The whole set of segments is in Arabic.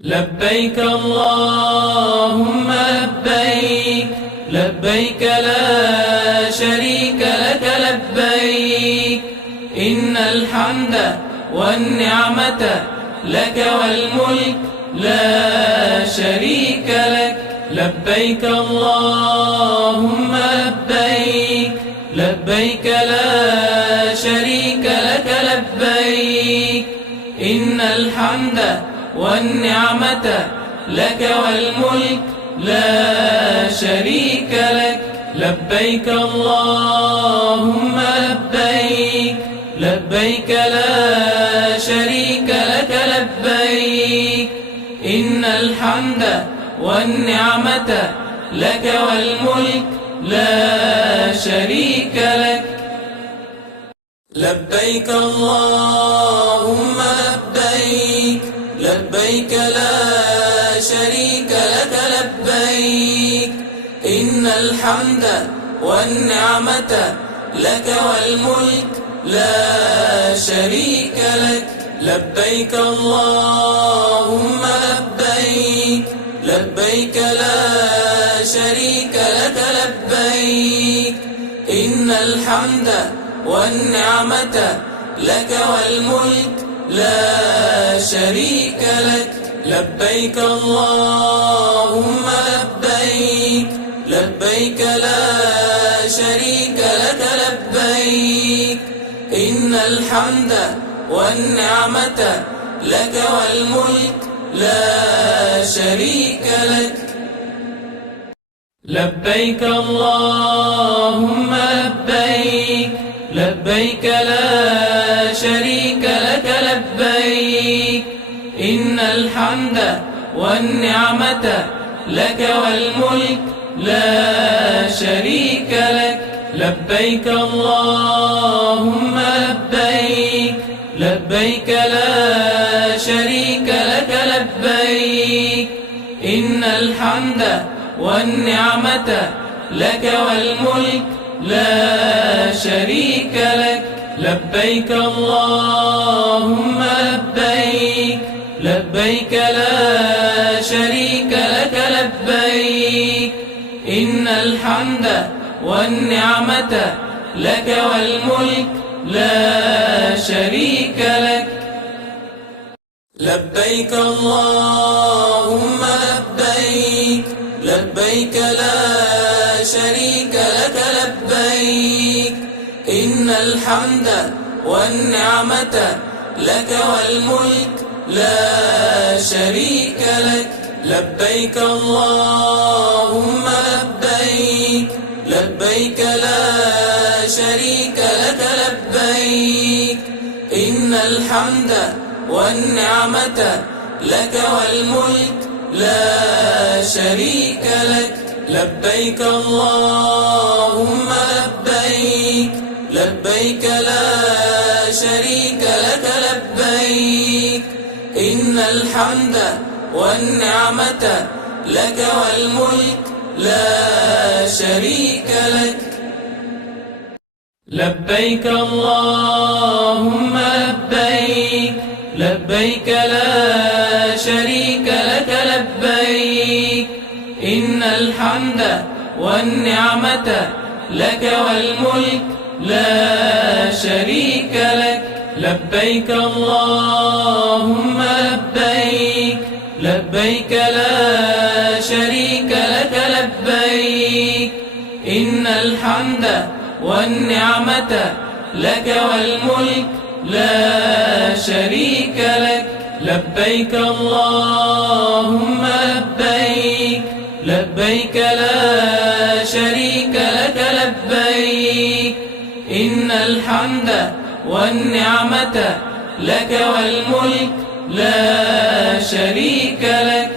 لبيك اللهم لبيك، لبيك لا شريك لك لبيك، إن الحمد والنعمة لك والملك لا شريك لك. لبيك اللهم لبيك، لبيك لا شريك لك لبيك، إن الحمد والنعمة لك والملك لا شريك لك. لبيك اللهم لبيك، لبيك لا شريك لك لبيك، إن الحمد والنعمة لك والملك لا شريك لك. لبيك اللهم لبيك، لبيك لا شريك لك لبيك، إن الحمد والنعمة لك والملك لا شريك لك. لبيك اللهم لبيك، لبيك لا شريك لك لبيك، إن الحمد والنعمة لك والملك لا شريك لك. لبيك اللهم لبيك، لبيك لا شريك لك لبيك، إن الحمد والنعمة لك والملك لا شريك لك. لبيك اللهم لبيك، لبيك لا شريك لك لبيك، إن الحمد والنعمة لك والملك لا شريك لك. لبيك اللهم لبيك، لبيك لا شريك لك لبيك، إن الحمد والنعمة لك والملك لا شريك لك. لبيك اللهم لبيك، لبيك لا شريك لك لبيك، إن الحمد والنعمة لك والملك لا شريك لك. لبيك اللهم لبيك، لبيك لا شريك لك لبيك، إن الحمد والنعمة لك والملك لا شريك لك. لبيك اللهم لبيك، لبيك لا شريك لك لبيك، إن الحمد والنعمة لك والملك لا شريك لك. لبيك اللهم لبيك، لبيك لا شريك لك لبيك، إن الحمد والنعمة لك والملك لا شريك لك. لبيك اللهم لبيك، لبيك لا شريك لك لبيك، إن الحمد والنعمة لك والملك لا شريك لك. لبيك اللهم لبيك، لبيك لا شريك لك لبيك، إن الحمد والنعمة لك والملك لا شريك لك. لبيك اللهم لبيك، لبيك لا شريك لك لبيك، إن الحمد والنعمة لك والملك لا شريك لك.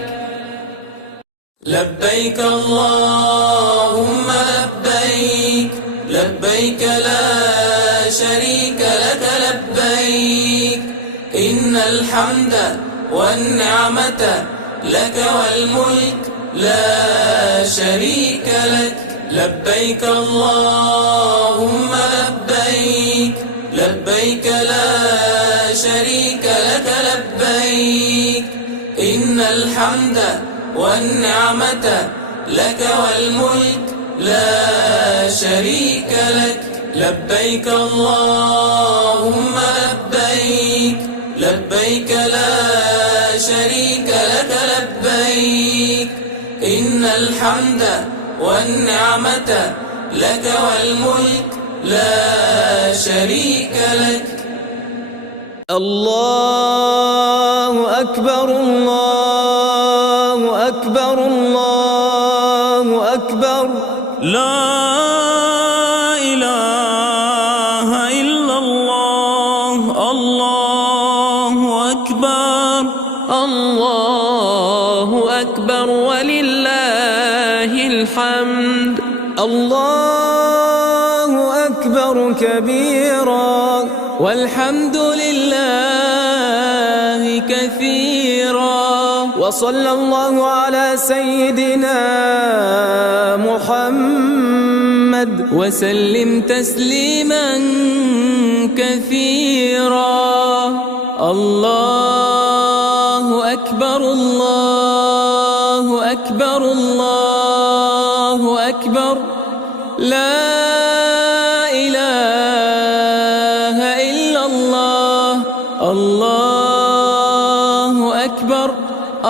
لبيك اللهم لبيك، لبيك لا شريك لك لبيك، إن الحمد والنعمة لك والملك لا شريك لك. لبيك اللهم لبيك، لبيك لا شريك لك لبيك، إن الحمد والنعمة لك والملك لا شريك لك. لبيك اللهم لبيك، لبيك لا شريك لك لبيك. إن الحمد والنعمة لك والملك لا شريك لك. الله أكبر الله أكبر الله أكبر. لا إله إلا الله. الله أكبر. الله أكبر ولله الحمد. الله أكبر كبيرا والحمد لله كثيرا. وصلى الله على سيدنا محمد وسلم تسليما كثيرا. الله أكبر الله أكبر الله أكبر. لا إله إلا الله. الله أكبر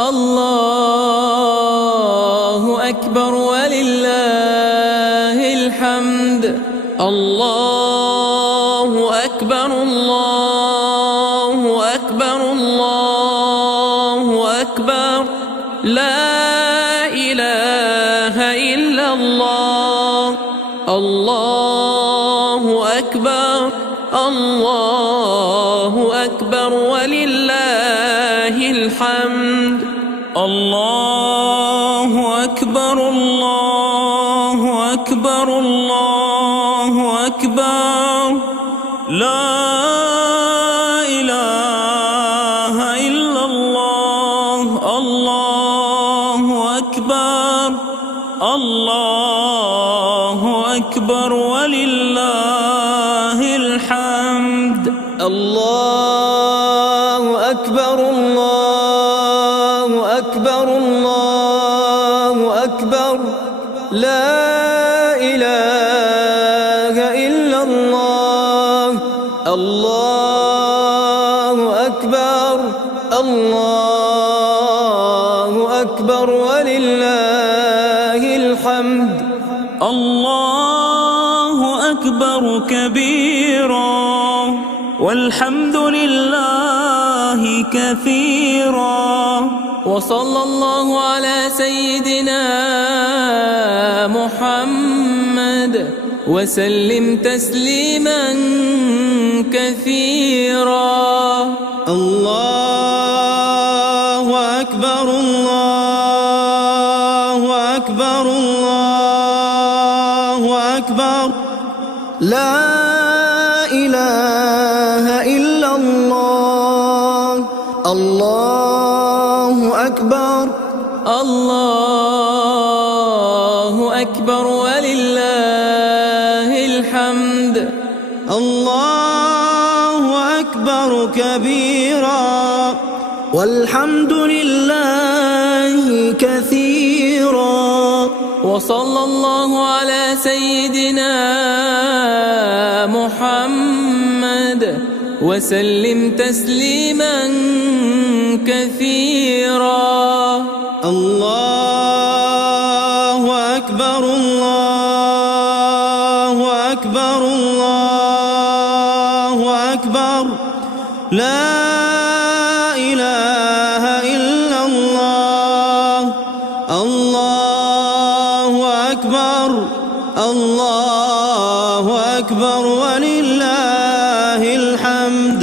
الله أكبر ولله الحمد. الله أكبر الله أكبر الله أكبر. لا إله إلا الله. الله أكبر الله أكبر ولله الحمد. الله أكبر الله أكبر الله أكبر. لا إله إلا الله. الله أكبر الله أكبر ولله الحمد. الله أكبر الله أكبر الله أكبر. لا إله إلا الله. الله أكبر الله أكبر ولله الحمد. الله أكبر كبيرا والحمد لله كثيرا. وصلى الله على سيدنا محمد وسلم تسليما كثيرا. الله أكبر الله أكبر الله أكبر. لا إله إلا الله. الله أكبر الله أكبر ولله الحمد. الله أكبر كبيرا والحمد لله كثيرا. وصلى الله على سيدنا محمد وسلم تسليما كثيرا. الله أكبر الله أكبر الله أكبر. لا إله إلا الله. الله أكبر الله أكبر ولله الحمد.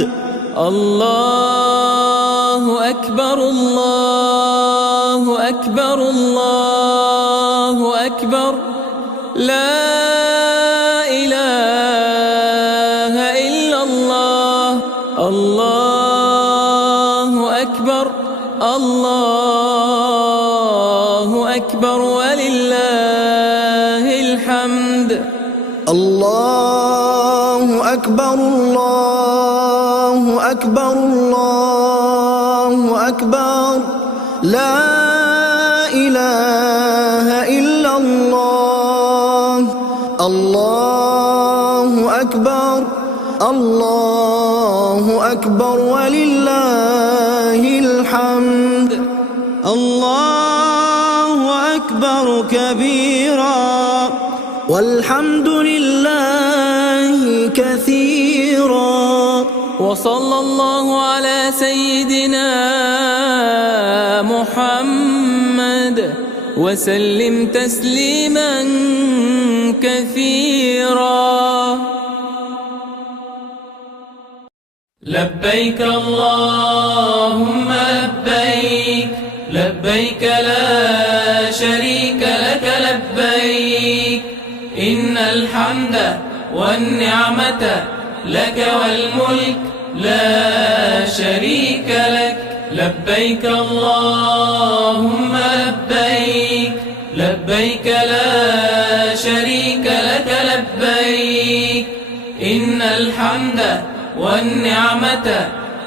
الله أكبر الله أكبر الله أكبر. لا إله إلا الله. الله أكبر الله أكبر ولله الحمد. الله أكبر الله أكبر الله أكبر. لا إله إلا الله. الله أكبر الله أكبر ولله الحمد. الله أكبر كبيرا والحمد لله كثيرا. وصلى الله على سيدنا محمد وسلم تسليما كثيرا. لبيك اللهم لبيك لبيك لا شريك لك لبيك إن الحمد والنعمة لك والملك لا شريك لك. لبيك اللهم لبيك لبيك لا شريك لك لبيك إن الحمد والنعمة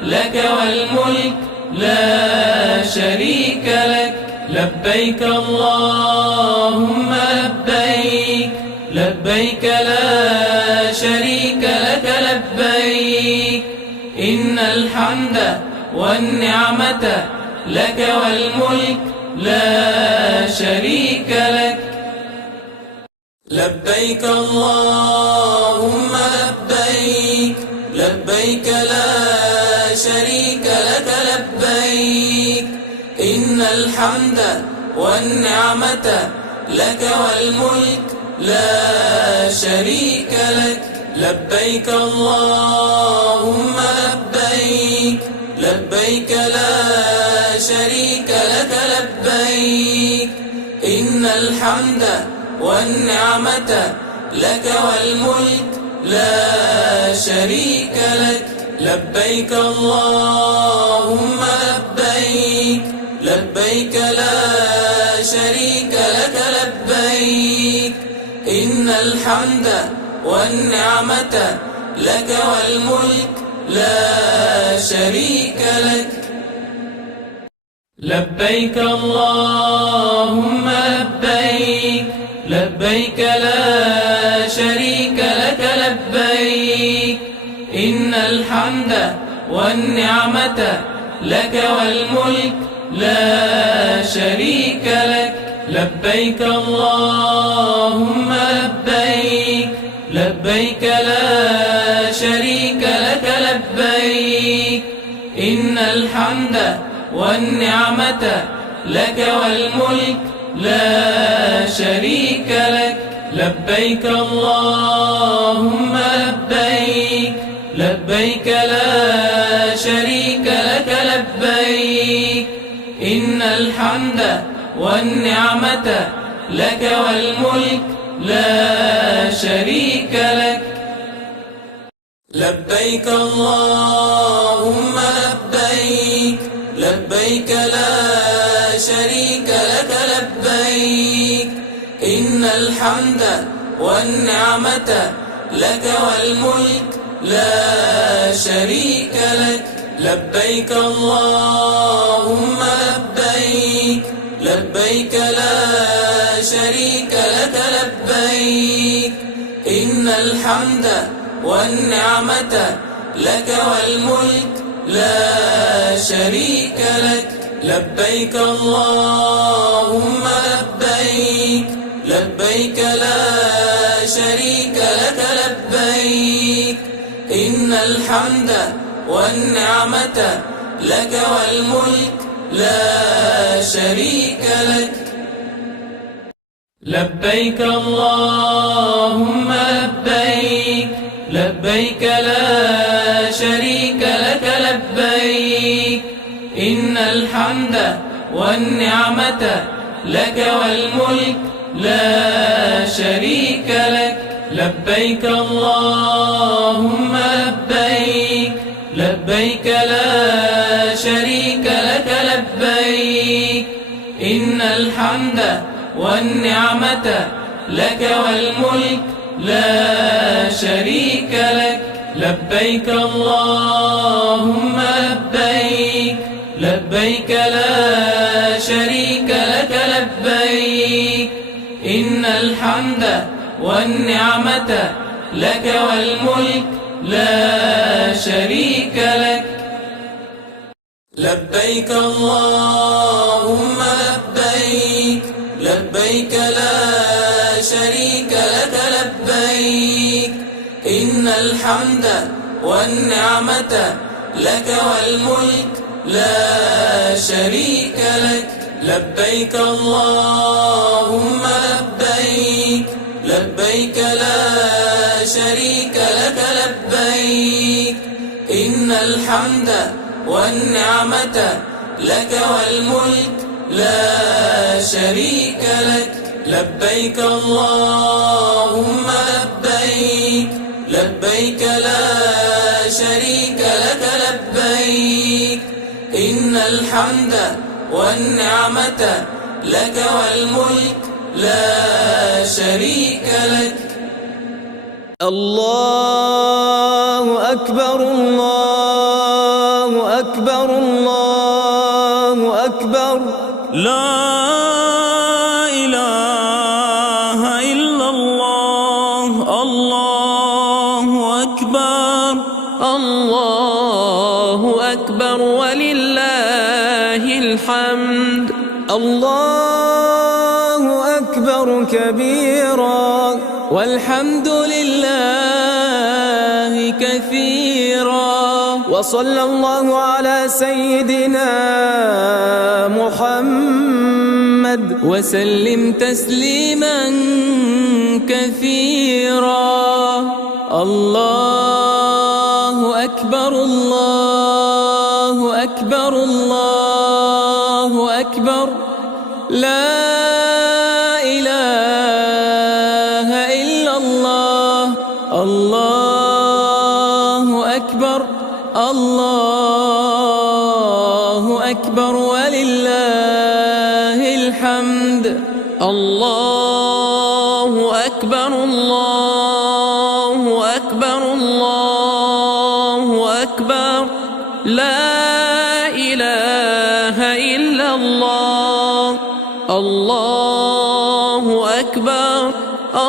لك والملك لا شريك لك. لبيك اللهم لبيك لبيك لا شريك لك لبيك إن الحمد والنعمة لك والملك لا شريك لك. لبيك اللهم لبيك لبيك لا شريك لك لبيك إن الحمد والنعمة لك والملك لا شريك لك. لبيك اللهم لبيك لبيك لا شريك لك لبيك إن الحمد والنعمة لك والملك لا شريك لك. لبيك اللهم لبيك لبيك لا شريك لك لبيك إن الحمد والنعمة لك والملك لا شريك لك. لبيك اللهم لبيك لبيك لا شريك لك لبيك إن الحمد والنعمة لك والملك لا شريك لك. لبيك اللهم لبيك لبيك لا شريك لك لبيك إن الحمد والنعمة لك والملك لا شريك لك. لبيك اللهم لبيك لبيك لا شريك لك لبيك إن الحمد والنعمة لك والملك لا شريك لك. لبيك اللهم لبيك لبيك لا شريك لك لبيك إن الحمد والنعمة لك والملك لا شريك لك. لبيك اللهم لبيك لبيك لا شريك لك لبيك إن الحمد والنعمة لك والملك لا شريك لك. لبيك اللهم لبيك لبيك لا شريك لك لبيك إن الحمد والنعمة لك والملك لا شريك لك. لبيك اللهم لبيك لبيك لا شريك لك لبيك إن الحمد والنعمة لك والملك لا شريك لك. لبيك اللهم لبيك لبيك لا شريك لك لبيك إن الحمد والنعمة لك والملك لا شريك لك. لبيك اللهم لبيك لبيك لا شريك لك لبيك إن الحمد والنعمة لك والملك لا شريك لك. لبيك اللهم لبيك لبيك لا شريك لك لبيك إن الحمد والنعمة لك والملك لا شريك لك. لبيك اللهم لبيك لبيك لا شريك لك لبيك إن الحمد والنعمة لك والملك لا شريك لك. لبيك اللهم لبيك لبيك لا شريك لك لبيك إن الحمد والنعمة لك والملك لا شريك لك. الله أكبر الله أكبر الله أكبر لا إله إلا الله الله أكبر الله أكبر ولله الحمد. الله أكبر كبيرا والحمد لله كثيرا. وصلى الله على سيدنا محمد وسلم تسليما كثيرا. الله أكبر الله أكبر الله أكبر لا إله إلا الله. الله أكبر الله أكبر ولله الحمد. الله أكبر الله أكبر الله أكبر لا إله إلا الله. الله أكبر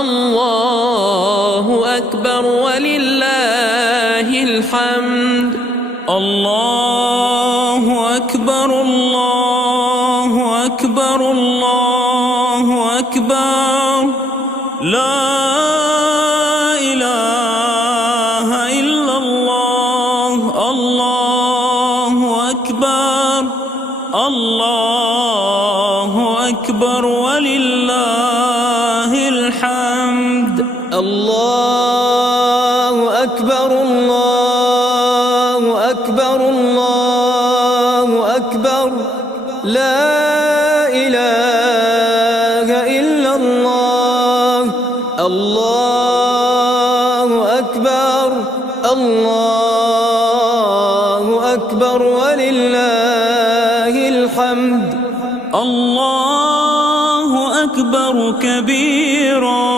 الله أكبر ولله الحمد. الله أكبر الله أكبر الله أكبر لا إله إلا الله. الله أكبر الله أكبر ولله الحمد. الله أكبر الله أكبر الله أكبر لا إله إلا الله. الله أكبر الله أكبر ولله الحمد. الله أكبر كبيرا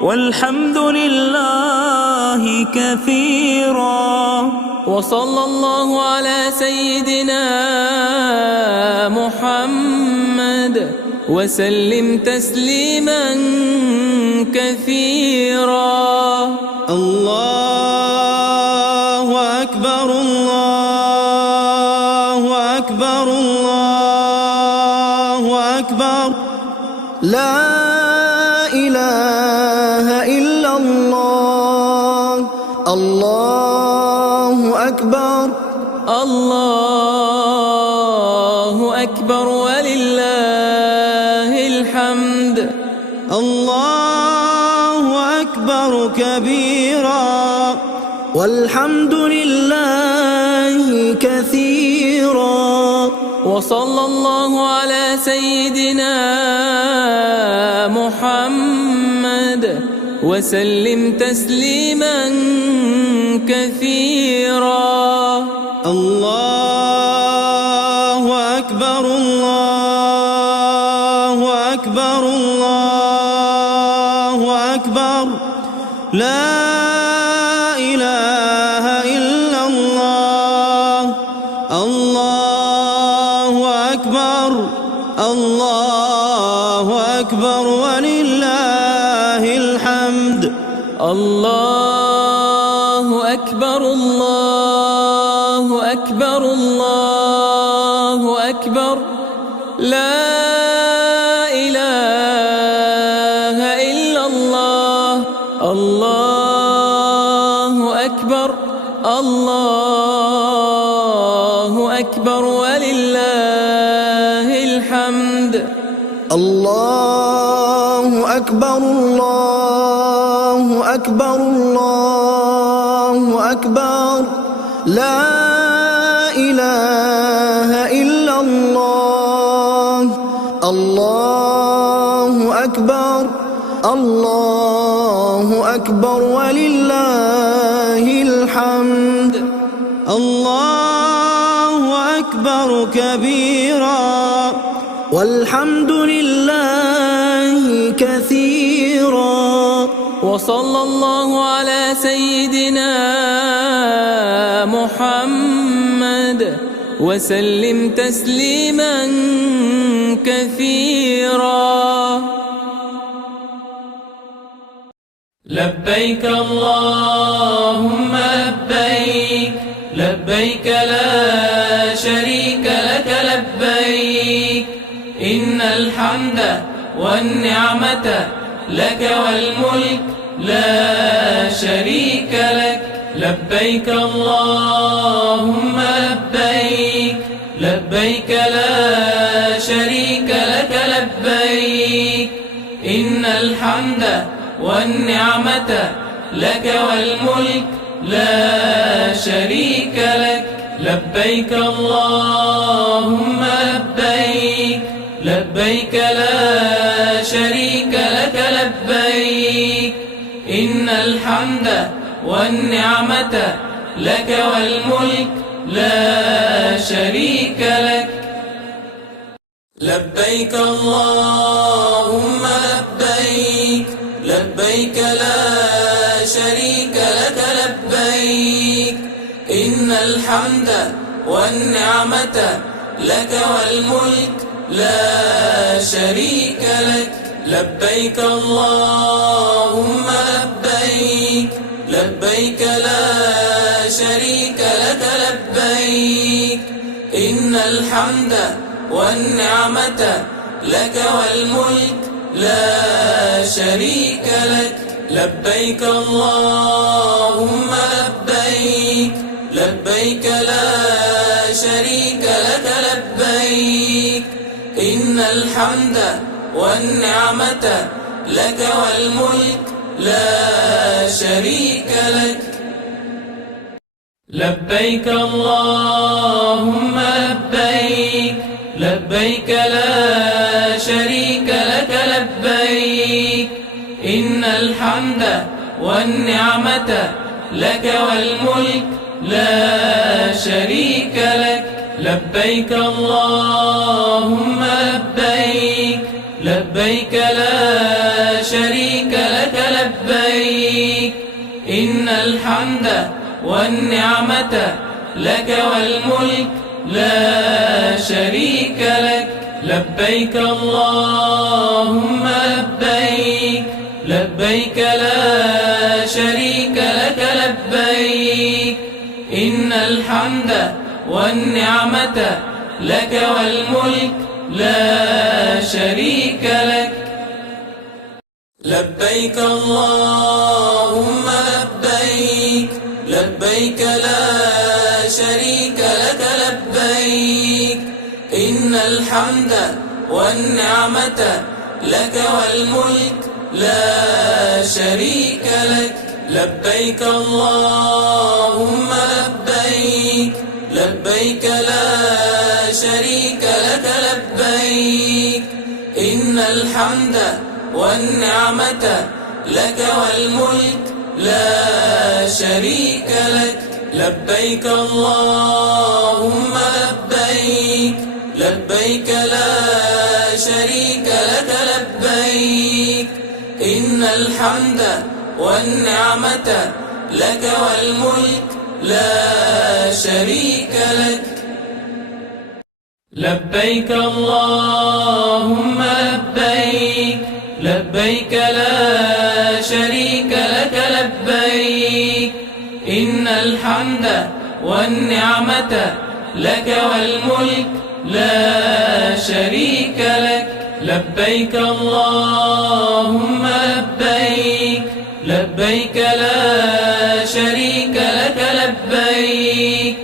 والحمد لله كثيرا. وصلى الله على سيدنا محمد وسلم تسليما كثيرا. الله أكبر الله أكبر الله أكبر لا إله إلا الله. الله أكبر الله أكبر ولله الحمد. الله أكبر كبيرا والحمد لله كثيرا. وصلى الله على سيدنا محمد وسلم تسليما كثيرا. الله أكبر الله أكبر الله أكبر لا إله إلا الله. الله أكبر الله أكبر ولله الحمد. الله أكبر الله أكبر الله أكبر لا إله إلا الله. الله أكبر الله أكبر ولله الحمد. الله أكبر الله أكبر الله أكبر لا إله إلا الله. الله أكبر الله أكبر ولله الحمد. الله أكبر كبيرا والحمد لله كثيرا وصلى الله على سيدنا محمد وسلم تسليما كثيرا. لبيك اللهم لبيك لبيك لا شريك لك لبيك إن الحمد والنعمة لك والملك لا شريك لك. لبيك اللهم لبيك لبيك لا شريك لك لبيك إن الحمد والنعمة لك والملك لا شريك لك. لبيك اللهم لبيك لبيك لا شريك لك لبيك إن الحمد والنعمة لك والملك لا شريك لك. لبيك اللهم لبيك لبيك لا شريك لك لبيك إن الحمد والنعمة لك والملك لا شريك لك. لبيك اللهم لبيك لبيك لا شريك لك لبيك إن الحمد والنعمة لك والملك لا شريك لك. لبيك اللهم لبيك لبيك لا شريك لك لبيك إن الحمد والنعمة لك والملك لا شريك لك. لبيك اللهم لبيك لبيك لا شريك لك لبيك إن الحمد والنعمة لك والملك لا شريك لك. لبيك اللهم لبيك لبيك لا شريك لك لبيك إن الحمد والنعمة لك والملك لا شريك لك. لبيك اللهم لبيك لبيك لا شريك لك لبيك إن الحمد والنعمة لك والملك لا شريك لك. لبيك اللهم لبيك لبيك لا شريك لك لبيك إن الحمد والنعمة لك والملك لا شريك لك. لبيك اللهم لبيك لبيك لا شريك لك لبيك إن الحمد والنعمة لك والملك لا شريك لك. لبيك اللهم لبيك لبيك لا شريك لك لبيك إن الحمد والنعمة لك والملك لا شريك لك. لبيك اللهم لبيك، لبيك لا شريك لك لبيك، إن الحمد والنعمة لك والملك لا شريك لك. لبيك اللهم لبيك، لبيك لا شريك لك لبيك،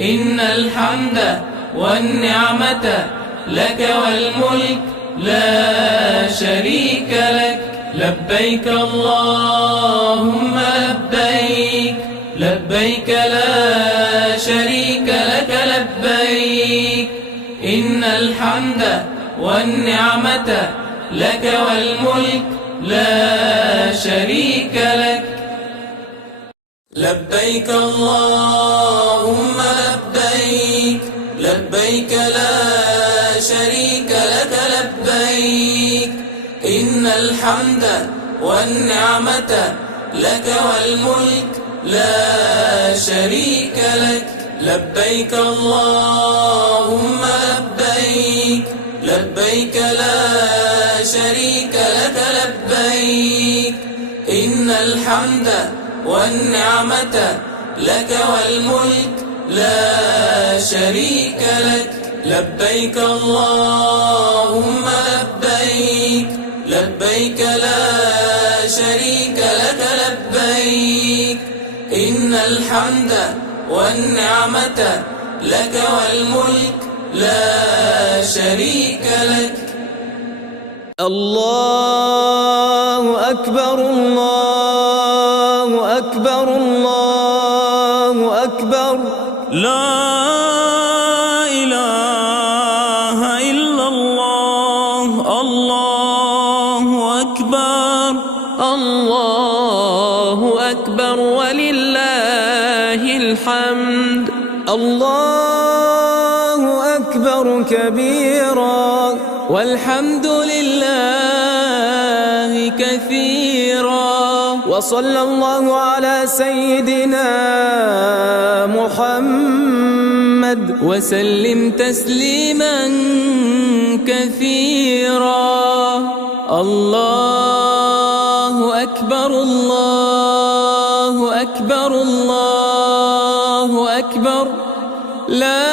إن الحمد والنعمة لك والملك لا شريك لك. لبيك اللهم لبيك، لبيك لا شريك لك لبيك، إن الحمد والنعمة لك والملك لا شريك لك. لبيك اللهم لبيك، لبيك لا شريك لك لبيك، إن الحمد والنعمة لك والملك لا شريك لك. لبيك اللهم لبيك، لبيك لا شريك لك لبيك، إن الحمد والنعمة لك والملك لا شريك لك. لبيك اللهم لبيك، لبيك لا شريك لك لبيك، إن الحمد والنعمة لك والملك لا شريك لك. الله أكبر الله أكبر الله أكبر، لا إله إلا الله. الله أكبر. الله أكبر ولله الحمد. الله أكبر كبيرا والحمد لله كثيرا، وصلى الله على سيدنا محمد وسلم تسليما كثيرا. الله أكبر الله أكبر الله أكبر، لا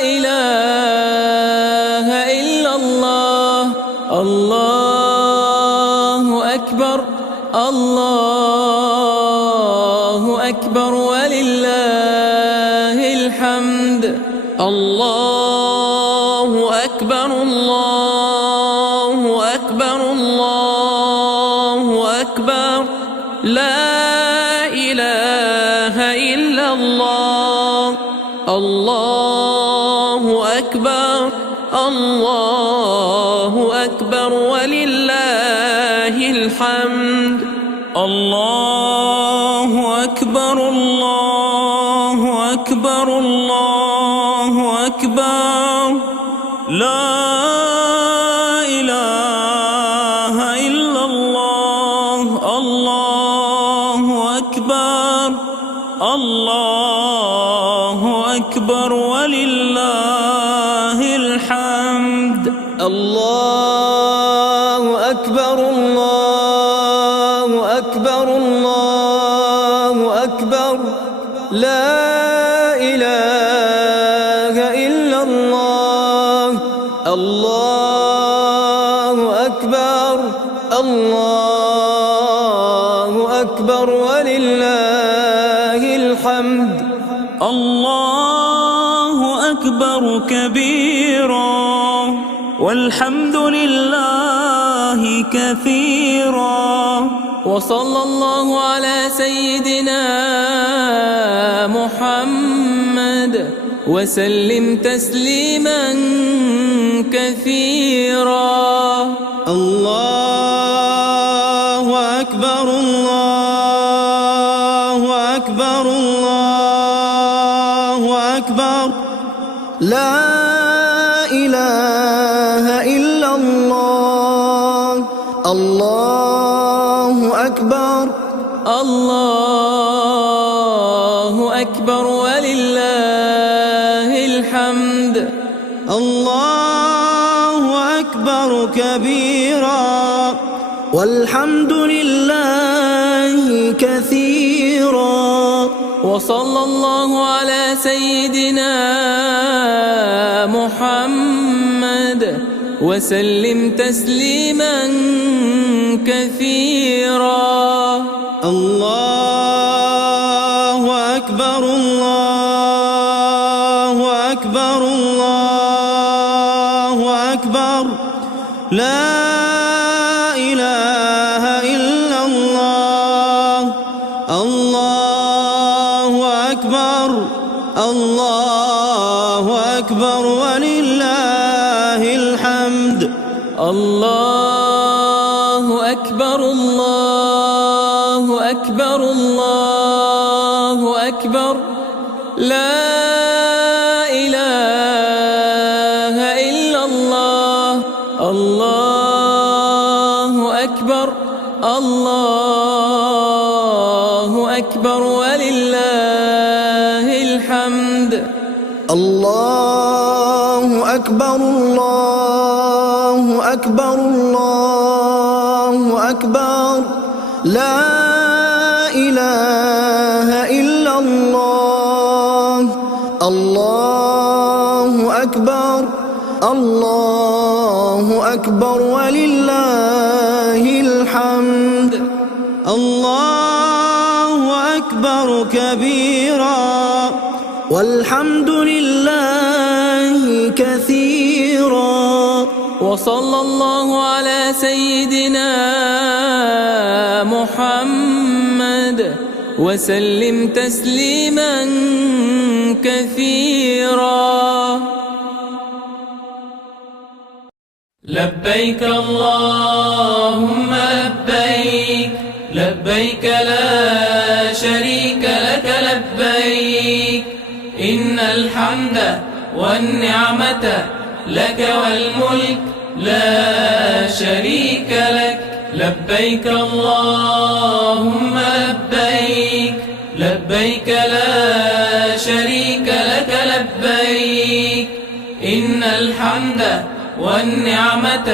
إله إلا الله. الله أكبر الله أكبر ولله الحمد. الله أكبر الله أكبر الله أكبر، لا إله إلا الله. الله أكبر الله أكبر ولله الحمد. الله أكبر الله أكبر الله أكبر، لا إله إلا الله. الله أكبر الله أكبر ولله الحمد. الله أكبر الله أكبر الله أكبر، لا إله إلا الله. الله أكبر الله أكبر ولله الحمد. الله أكبر كبيرا، والحمد لله كثيرا، وصلى الله على سيدنا محمد وسلم تسليما كثيرا. الله أكبر الله أكبر الله أكبر، لا إله إلا الله. الله أكبر الله أكبر ولله الحمد. أكبر كبيرا والحمد لله كثيرا وصلى الله على سيدنا محمد وسلم تسليما كثيرا. الله أكبر الله أكبر الله أكبر لا إله إلا الله. الله أكبر الله أكبر ولله الحمد. الله أكبر الله أكبر الله أكبر لا إله إلا الله. الله أكبر الله أكبر ولله الحمد. الله أكبر الله أكبر الله أكبر لا إله إلا الله. الله أكبر الله أكبر ولله الحمد. الله أكبر كبيرا والحمد لله كثيرا وصلى الله على سيدنا محمد وسلم تسليما كثيرا. لبيك اللهم لبيك لبيك لا شريك لك لبيك إن الحمد والنعمة لك والملك لا شريك لك. لبيك اللهم لبيك لبيك لا شريك لك لبيك إن الحمد والنعمة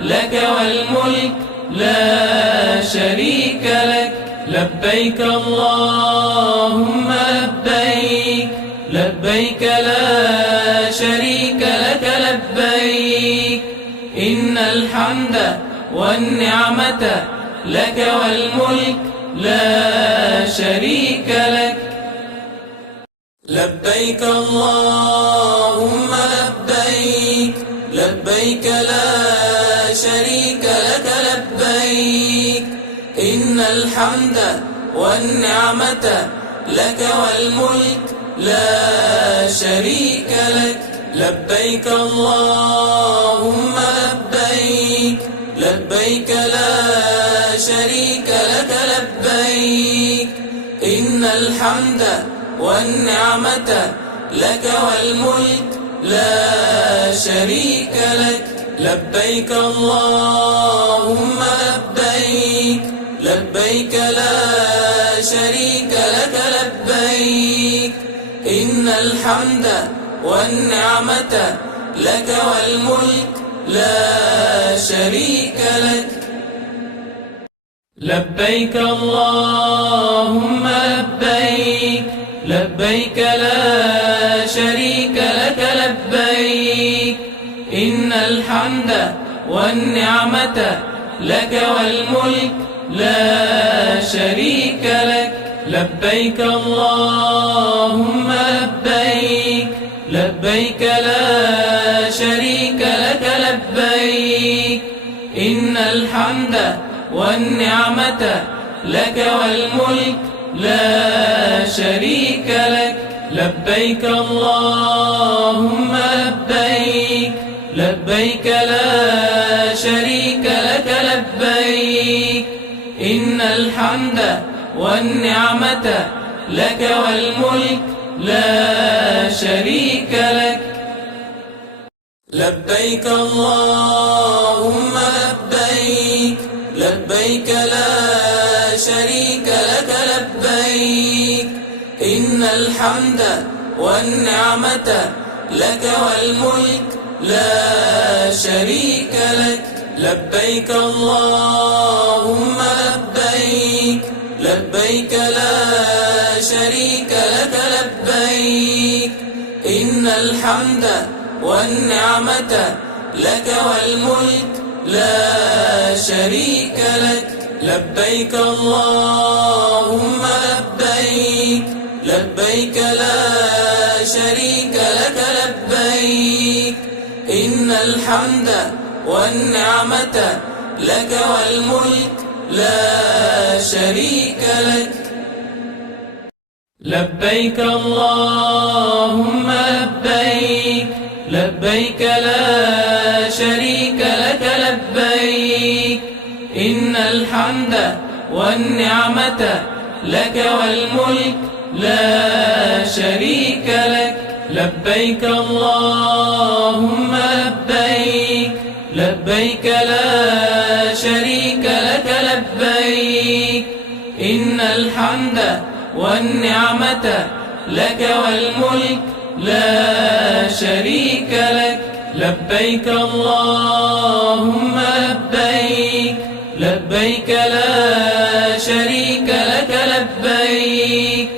لك والملك لا شريك لك. لبيك اللهم لبيك لبيك لا شريك لك لبيك إن الحمد والنعمة لك والملك لا شريك لك. لبيك اللهم لبيك لبيك لا شريك لك لبيك إن الحمد والنعمة لك والملك لا شريك لك. لبيك اللهم لبيك لبيك لا شريك لك لبيك إن الحمد والنعمة لك والملك لا شريك لك. لبيك اللهم لبيك لبيك لا شريك لك لبيك إن الحمد والنعمة لك والملك لا شريك لك. لبيك اللهم لبيك لبيك لا شريك لك لبيك إن الحمد والنعمة لك والملك لا شريك لك. لبيك اللهم لبيك لبيك لا شريك لك لبيك إن الحمد والنعمة لك والملك لا شريك لك. لبيك اللهم لبيك لبيك لا شريك لك لبيك إن الحمد والنعمة لك والملك لا شريك لك. لبيك اللهم لبيك لبيك لا شريك لك لبيك إن الحمد والنعمة لك والملك لا شريك شريك لك. لبيك اللهم لبيك، لبيك لا شريك لك لبيك. إن الحمد والنعمة لك والملك لا شريك لك. لبيك اللهم لبيك، لبيك لا شريك لك لبيك. إن الحمد والنعمة لك والملك لا شريك لك. لبيك اللهم لبيك، لبيك لا شريك لك لبيك. إن الحمد والنعمة لك والملك لا شريك لك. لبيك اللهم لبيك، لبيك لا شريك لك لبيك. إن الحمد والنعمة لك والملك لا شريك لك. لبيك اللهم لبيك، لبيك لا شريك لك لبيك.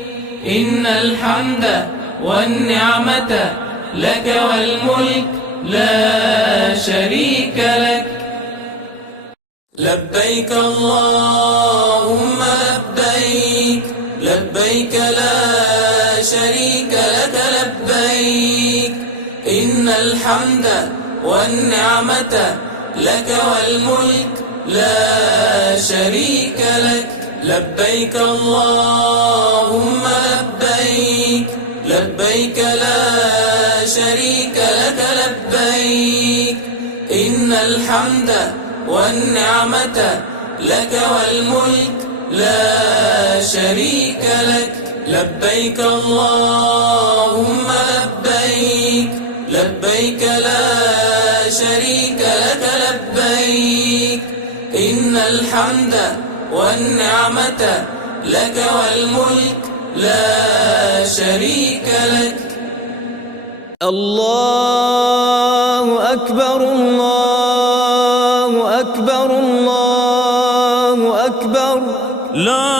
إن الحمد والنعمة لك والملك لا شريك لك. لبيك اللهم لبيك، لبيك لا شريك لك لبيك. إن الحمد والنعمة لك والملك لا شريك لك. لبيك اللهم لبيك، لبيك لا شريك لك لبيك. إن الحمد والنعمة لك والملك لا شريك لك. لبيك اللهم لبيك، لبيك لا شريك لك لبيك. إن الحمد والنعمة لك والملك لا شريك لك. الله أكبر، الله أكبر، الله أكبر. لا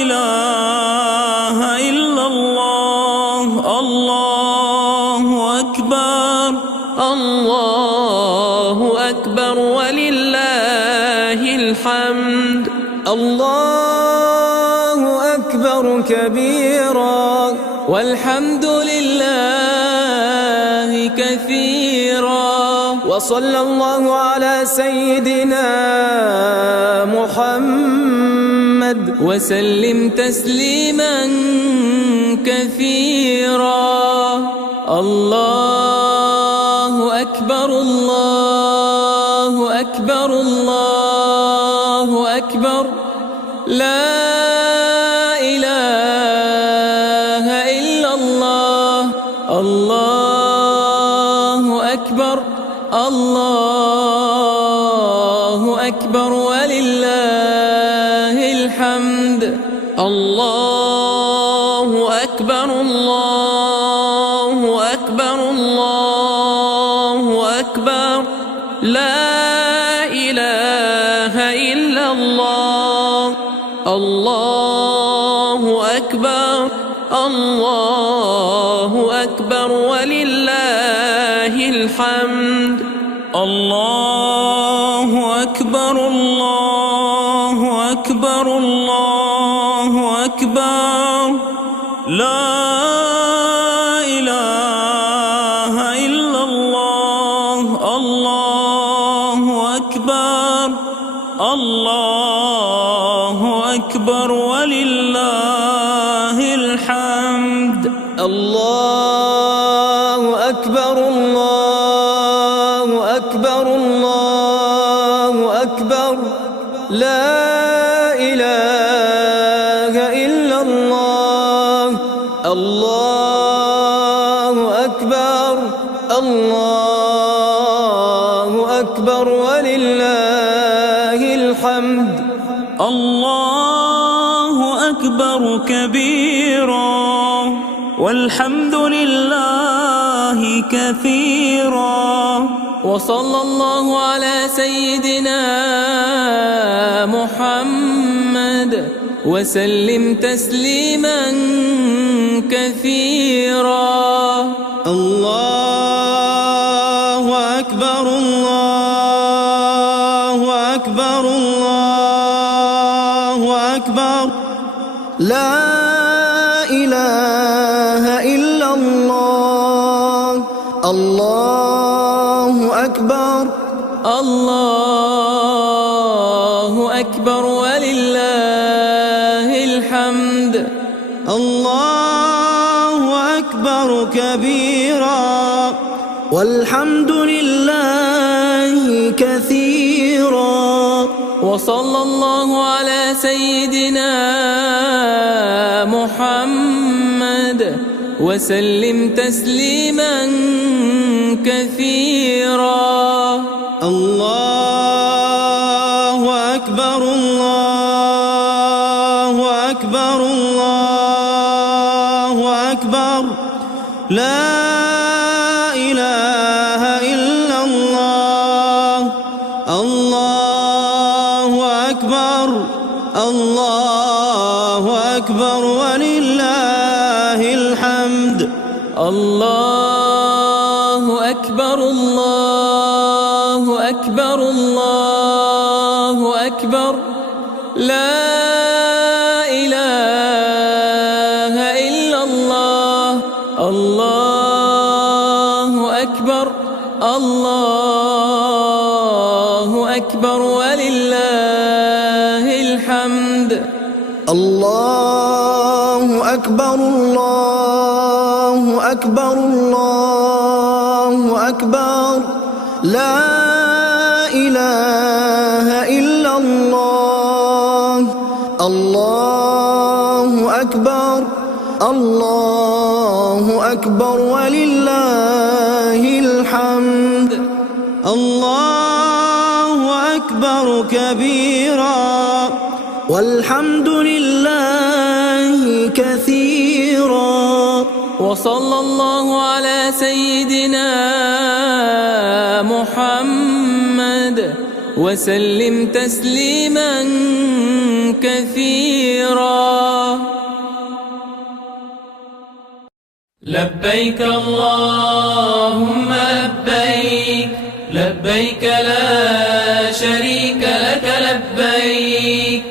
إله إلا الله. الله أكبر، الله أكبر ولله الحمد. الله أكبر كبيرا، والحمد لله كثيرا. وصلى الله على سيدنا محمد وسلم تسليما كثيرا. الله أكبر، الله أكبر، الله أكبر. لا إله إلا الله. الله أكبر، الله أكبر ولله الحمد. الله أكبر، الله أكبر، الله أكبر. لا إله إلا الله. الله أكبر، الله أكبر ولله الحمد. الله أكبر، الله أكبر، الله أكبر. لا إله إلا الله. الله أكبر، الله أكبر ولله الحمد. الله أكبر، الله أكبر، الله أكبر. لا إله إلا الله. الله أكبر، الله أكبر ولله الحمد. الله أكبر كبيرا، والحمد لله كثيرا. وصلى الله على سيدنا محمد وسلم تسليما كثيرا. الله أكبر الله أكبر الله أكبر لا إله إلا الله. الله أكبر الله أكبر ولله الحمد. الله أكبر كبيرا والحمد لله كثيرا. وصلى الله على سيدنا محمد وسلم تسليما كثيرا. الله أكبر الله أكبر الله أكبر لا إله إلا الله. الله أكبر الله أكبر ولله الحمد. الله أكبر الله أكبر الله أكبر لا إله إلا الله. الله أكبر الله أكبر ولله الحمد. الله أكبر الله أكبر الله أكبر لا إله إلا الله. الله أكبر الله أكبر ولله الحمد. الله أكبر كبيرا والحمد لله كثيرا. وصلى الله على سيدنا محمد وسلم تسليما كثيرا. لبيك اللهم لبيك لبيك لا شريك لك لبيك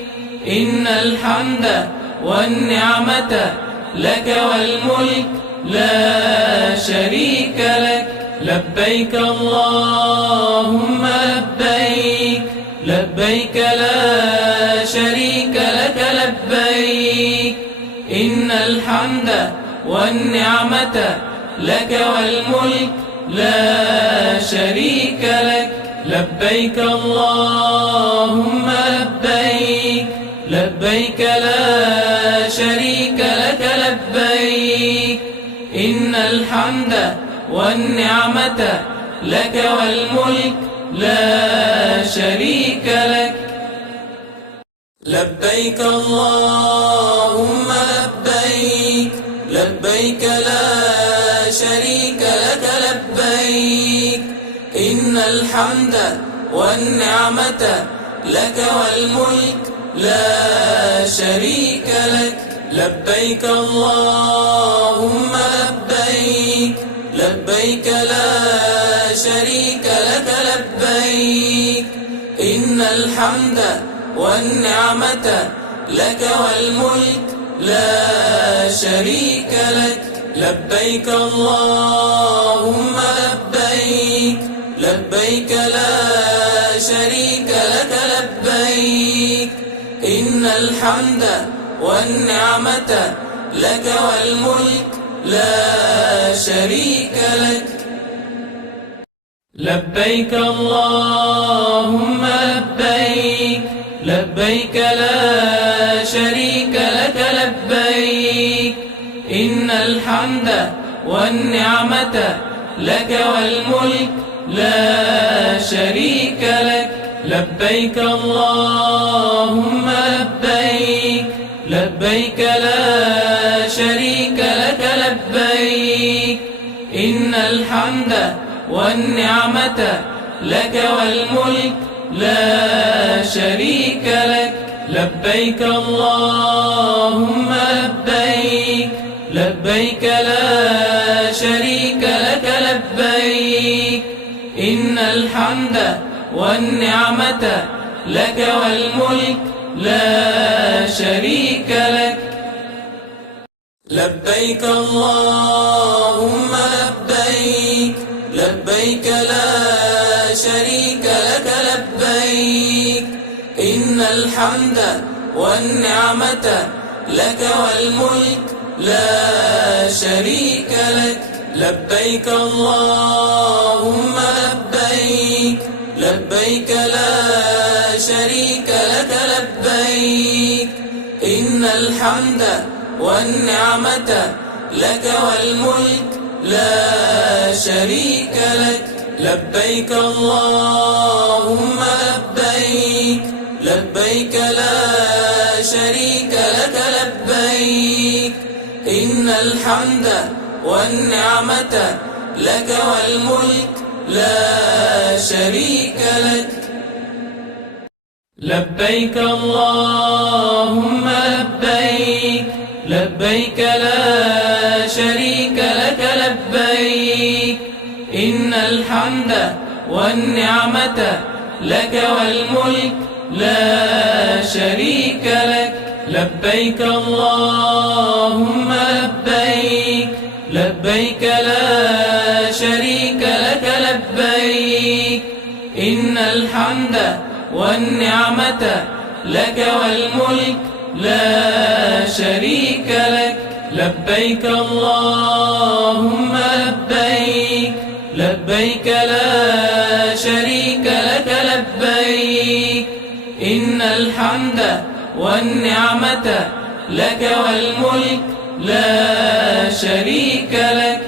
إن الحمد والنعمة لك والملك لا شريك لك. لبيك اللهم لبيك لبيك لا شريك لك لبيك إن الحمد والنعمة لك والملك لا شريك لك. لبيك اللهم لبيك لبيك لا شريك لك لبيك إن الحمد والنعمة لك والملك لا شريك لك. لبيك اللهم لبيك لبيك لا شريك لك لبيك إن الحمد والنعمة لك والملك لا شريك لك. لبيك اللهم لبيك لبيك لا شريك لك لبيك إن الحمد والنعمة لك والملك لا شريك لك. لبيك اللهم لبيك لبيك لا شريك لك لبيك إن الحمد والنعمة لك والملك لا شريك لك. لبيك اللهم لبيك لبيك لا شريك لك لبيك إن الحمد والنعمة لك والملك لا شريك لك. لبيك اللهم لبيك لبيك لا شريك لك لبيك إن الحمد والنعمة لك والملك لا شريك لك. لبيك اللهم لبيك، لبيك لا شريك لك لبيك، إن الحمد والنعمة لك والملك لا شريك لك. لبيك اللهم لبيك، لبيك لا شريك لك لبيك، إن الحمد والنعمة لك والملك لا شريك لك. لبيك اللهم لبيك، لبيك لا شريك لك لبيك، إن الحمد والنعمة لك والملك لا شريك لك. لبيك اللهم لبيك، لبيك لا شريك لك لبيك، إن الحمد والنعمة لك والملك لا شريك لك. لبيك اللهم لبيك، لبيك لا شريك لك لبيك، إن الحمد والنعمة لك والملك لا شريك لك. لبيك اللهم لبيك، لبيك لا شريك لك لبيك، إن الحمد والنعمة لك والملك لا شريك لك. لبيك اللهم لبيك، لبيك لا شريك لك لبيك، إن الحمد والنعمة لك والملك لا شريك لك.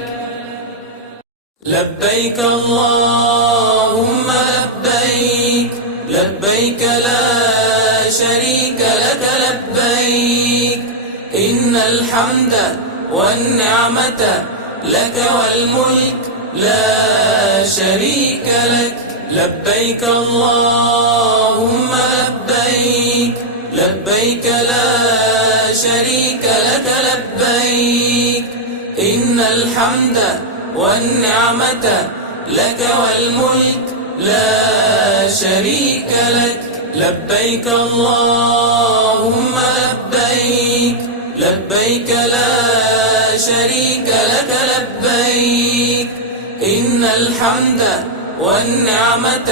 لبيك اللهم لبيك، لبيك لا شريك لك لبيك، إن الحمد والنعمة لك والملك لا شريك لك. لبيك اللهم لبيك، لبيك لا شريك لك لبيك، إن الحمد والنعمة لك والملك لا شريك لك. لبيك اللهم لبيك، لبيك لا شريك لك لبيك، إن الحمد والنعمة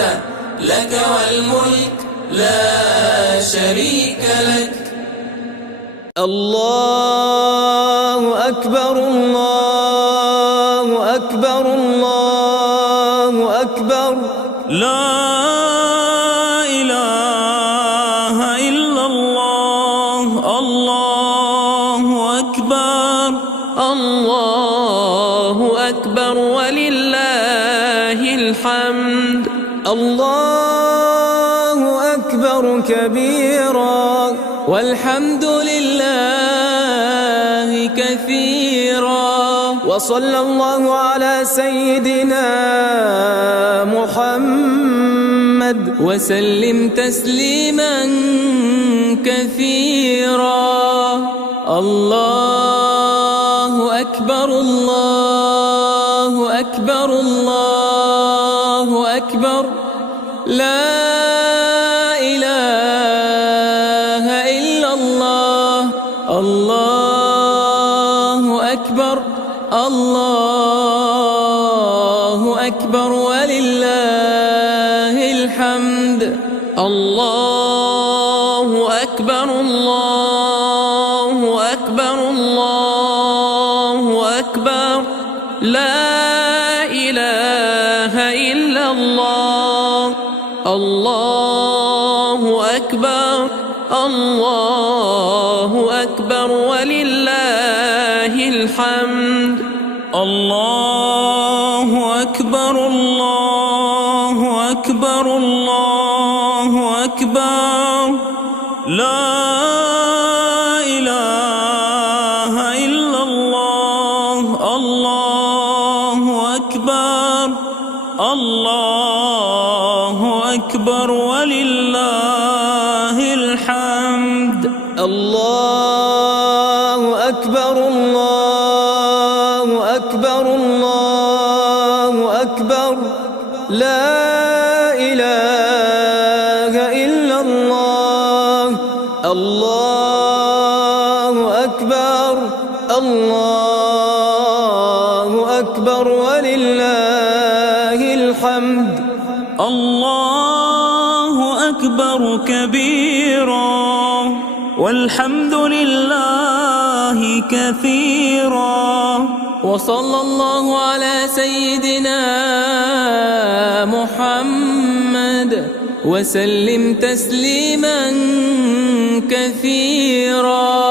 لك والملك لا شريك لك. الله أكبر، الله أكبر، الله أكبر. لا إله إلا الله. الله أكبر، الله أكبر ولله الحمد. الله أكبر كبيرا والحمد لله كثيرا، وصلى الله على سيدنا محمد وسلم تسليما كثيرا. الله أكبر، الله أكبر، الله أكبر. لا إله إلا الله. الله أكبر، الله أكبر ولله الحمد. الله أكبر، الله أكبر، الله أكبر. لا إله إلا الله. الله أكبر، الله أكبر ولله الحمد. الله أكبر، الله أكبر، الله أكبر. لا إله إلا الله. الله أكبر، الله أكبر ولله الحمد. الله أكبر الله أكبر الله أكبر لا إله إلا الله. الله أكبر الله أكبر ولله الحمد. الله أكبر كبيرا والحمد لله كثيرا. وصلى الله على سيدنا محمد وسلم تسليما كثيرا.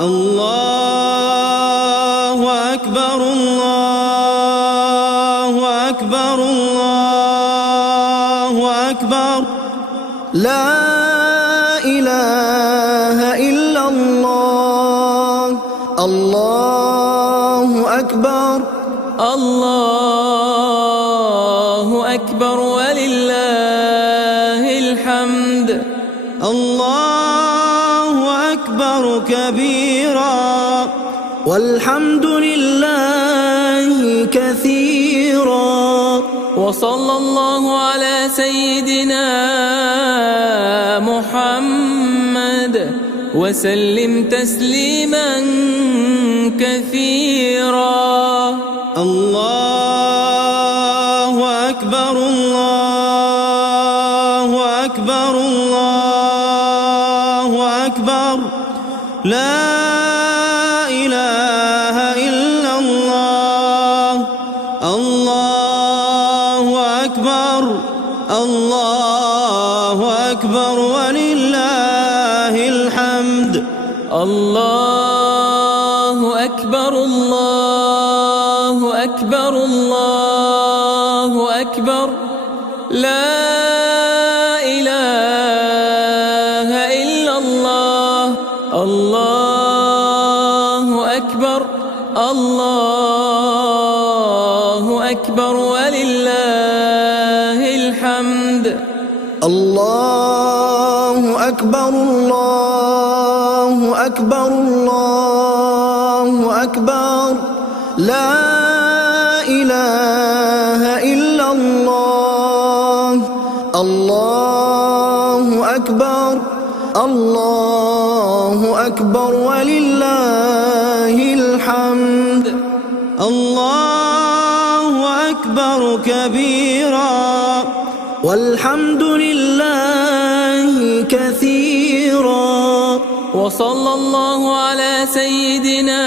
الله أكبر الله أكبر الله أكبر لا إله إلا الله. الله أكبر الله أكبر ولله الحمد. الله أكبر كبيرا والحمد لله كثيرا. وصلى الله على سيدنا محمد وسلم تسليما كثيرا. الله أكبر الله أكبر الله أكبر لا إله إلا الله. الله أكبر الله أكبر ولله الحمد. الله أكبر الله أكبر الله أكبر لا إله إلا الله. الله أكبر الله أكبر ولله الحمد. الله أكبر الله أكبر الله أكبر لا إله إلا الله. الله أكبر الله أكبر ولله الحمد. الله أكبر كبيرا والحمد لله كثيرا. وصلى الله على سيدنا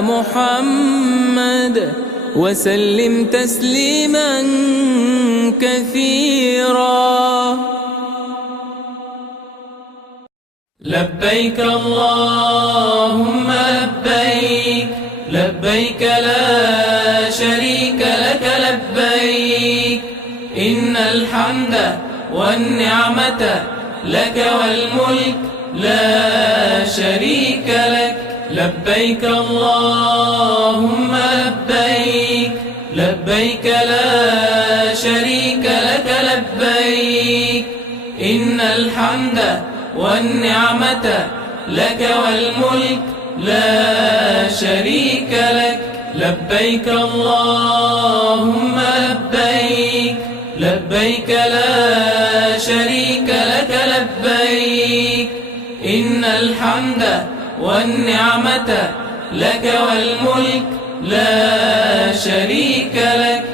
محمد وسلم تسليما كثيرا. لبيك اللهم لبيك لبيك لا شريك لك لبيك إن الحمد والنعمة لك والملك لا شريك لك. لبيك اللهم لبيك لبيك لا شريك لك لبيك إن الحمد والنعمة لك والملك لا شريك لك. لبيك اللهم لبيك لبيك لا شريك لك لبيك إن الحمد والنعمة لك والملك لا شريك لك.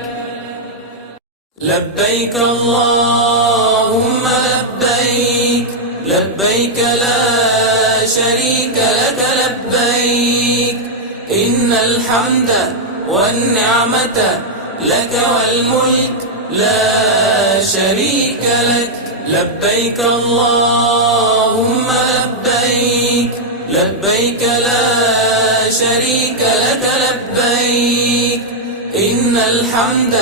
لبيك اللهم لبيك لبيك لا شريك لك لبيك إن الحمد والنعمة لك والملك لا شريك لك. لبيك اللهم لبيك لبيك لا شريك لك لبيك إن الحمد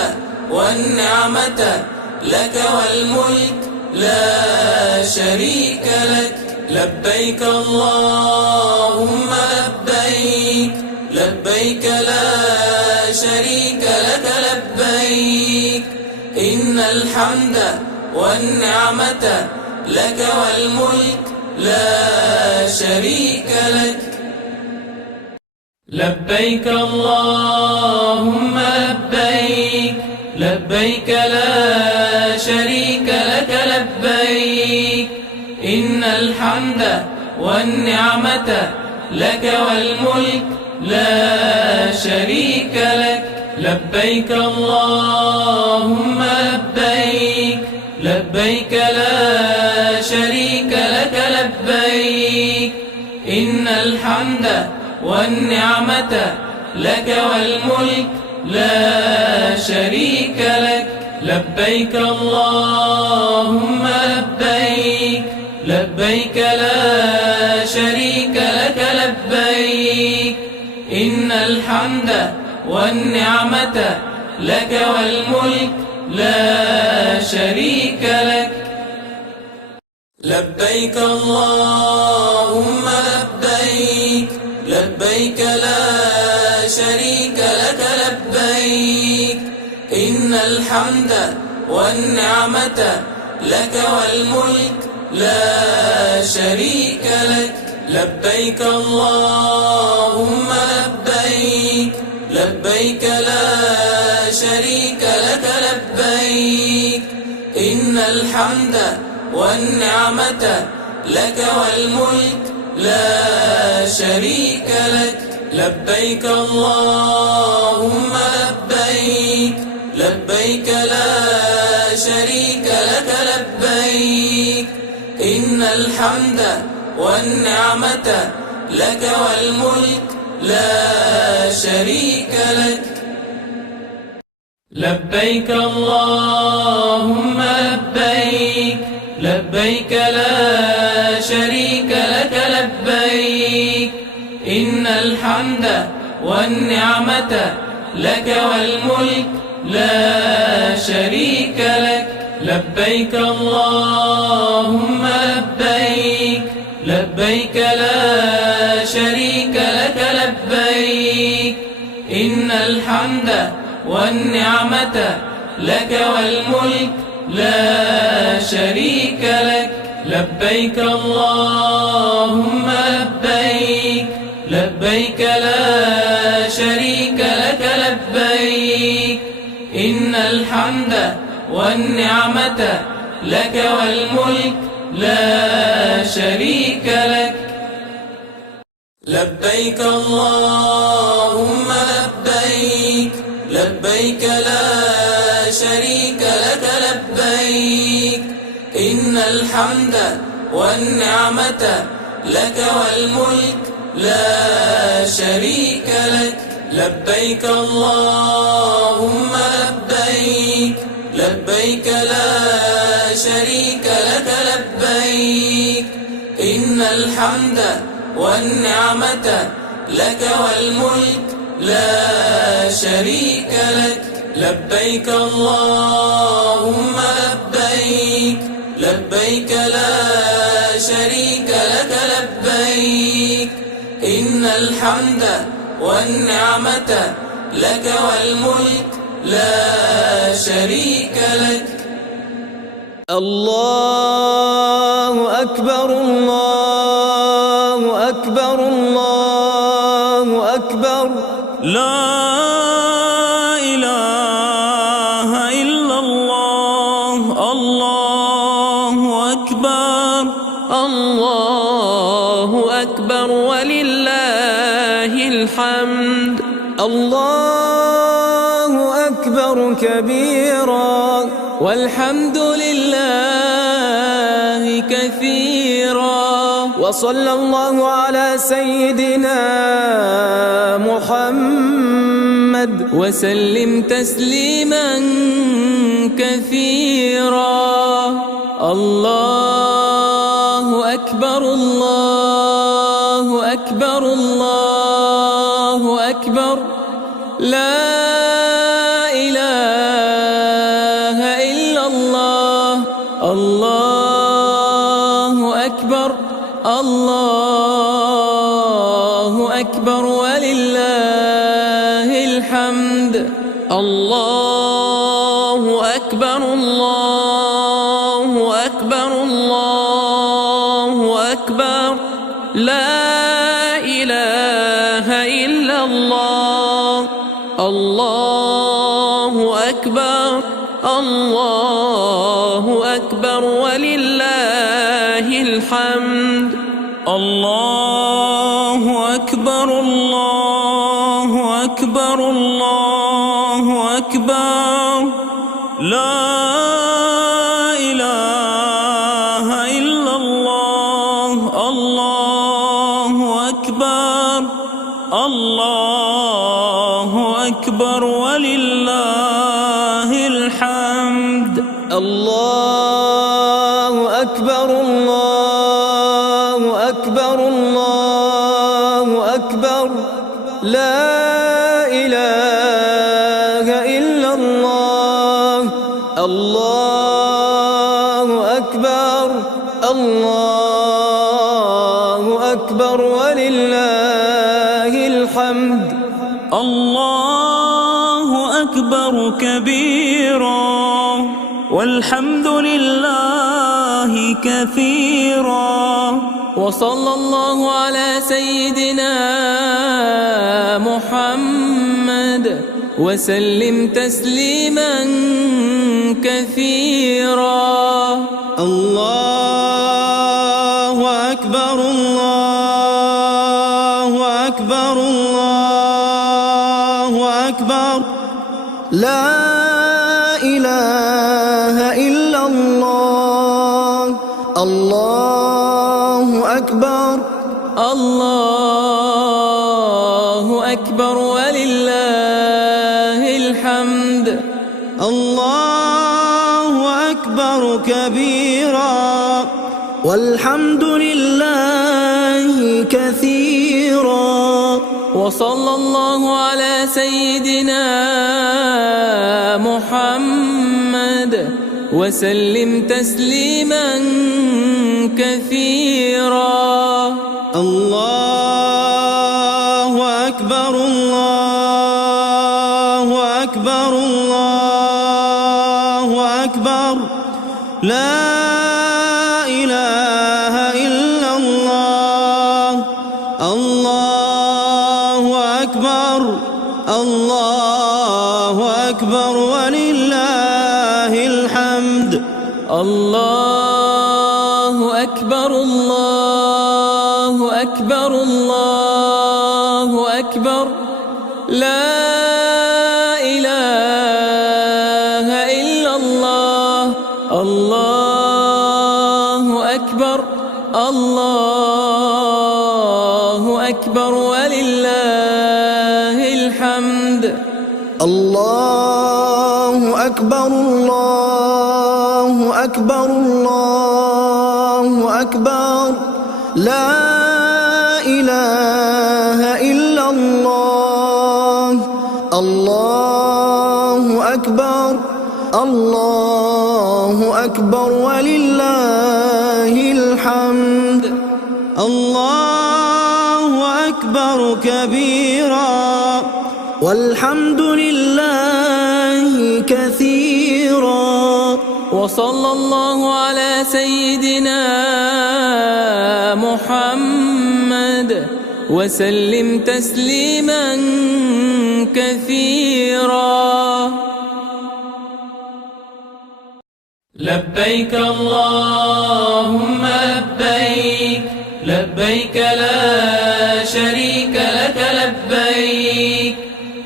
والنعمة لك والملك لا شريك لك. لبيك اللهم لبيك لبيك لا شريك لك لبيك إن الحمد والنعمة لك والملك لا شريك لك. لبيك اللهم لبيك لبيك لا شريك لك لبيك إن الحمد والنعمة لك والملك لا شريك لك. لبيك اللهم لبيك لبيك لا شريك لك لبيك إن الحمد والنعمة لك والملك لا شريك لك. لبيك اللهم لبيك لبيك لا شريك لك لبيك إن الحمد والنعمة لك والملك لا شريك لك. لبيك اللهم لبيك لبيك لا شريك لك لبيك إن الحمد والنعمة لك والملك لا شريك لك. لبيك اللهم لبيك لبيك لا شريك لك لبيك إن الحمد والنعمة لك والملك لا شريك لك. لبيك اللهم لبيك لبيك لا شريك لك لبيك إن الحمد والنعمة لك والملك لا شريك لك. لبيك اللهم لبيك لبيك لا شريك لك لبيك إن الحمد والنعمة لك والملك لا شريك لك. لبيك اللهم لبيك لبيك لا شريك لك لبيك إن الحمد والنعمة لك والملك لا شريك لك. لبيك اللهم لبيك لبيك لا شريك لك لبيك إن الحمد والنعمة لك والملك لا شريك لك. لبيك اللهم لبيك لبيك لا شريك لك لبيك إن الحمد والنعمة لك والملك لا شريك لك. لبيك اللهم لبيك لبيك لا شريك لك لبيك إن الحمد والنعمة لك والملك لا شريك لك. لبيك اللهم لبيك لبيك لا شريك لك لبيك إن الحمد والنعمة لك والملك لا شريك لك. الله أكبر الله أكبر الله أكبر لا إله إلا الله الله أكبر الله أكبر ولله الحمد. الله أكبر كبيرا والحمد لله كثيرا وصلى الله على سيدنا محمد وسلم تسليما كثيرا. الله أكبر الله أكبر الله أكبر لا إله إلا الله. الله أكبر الله أكبر ولله الحمد. أكبر الله أكبر الله أكبر لا إله إلا الله الله أكبر الله أكبر ولله الحمد الله أكبر الله أكبر الله أكبر لا إله إلا الله الله أكبر الله أكبر ولله الحمد الله أكبر الله أكبر الله أكبر لا إله إلا الله الله أكبر الله أكبر ولله الحمد الله أكبر كبيرا والحمد لله كثيرا وصلى الله على سيدنا محمد وسلم تسليما كثيرا الله أكبر الله أكبر الله أكبر لا إله إلا الله الله أكبر الله أكبر ولله الحمد الله أكبر كبيرا والحمد لله كثيرا وصلى الله على سيدنا محمد وسلم تسليما كثيرا الله أكبر الله أكبر الله أكبر لا إله إلا الله الله أكبر الله أكبر ولله الحمد الله أكبر الله أكبر الله أكبر لا إله إلا الله الله أكبر الله أكبر ولله الحمد الله أكبر الله أكبر الله أكبر لا إله إلا الله الله أكبر الله أكبر ولله الحمد الله أكبر كبيرا والحمد لله كثيرا وصلى الله على سيدنا محمد وسلم تسليما كثيرا لبيك اللهم لبيك لبيك لا شريك لك لبيك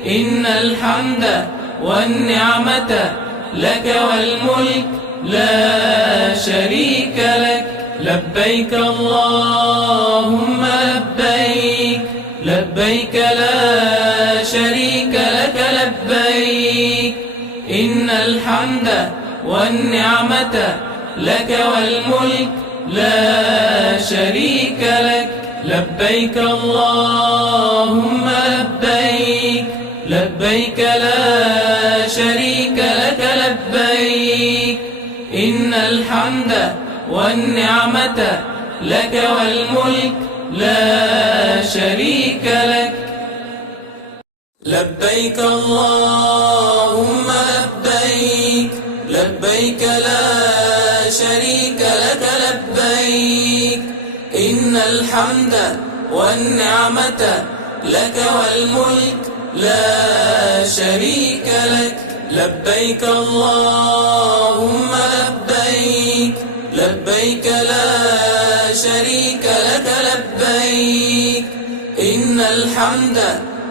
إن الحمد والنعمة لك والملك لا شريك لك لبيك اللهم لبيك لبيك لا شريك لك لبيك إن الحمد والنعمة لك والملك لا شريك لك لبيك اللهم لبيك لبيك لا شريك لك لبيك إن الحمد والنعمة لك والملك لا شريك لك لبيك اللهم لبيك لبيك لا شريك لك لبيك إن الحمد والنعمة لك والملك لا شريك لك لبيك اللهم لبيك لبيك لا شريك لك لبيك إن الحمد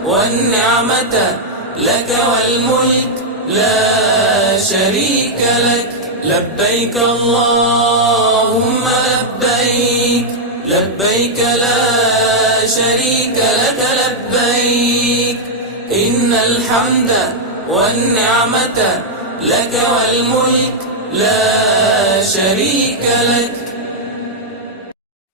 والنعمة لك والملك لا شريك لك لبيك اللهم لبيك لبيك لا شريك لك لبيك إن الحمد والنعمة لك والملك لا شريك لك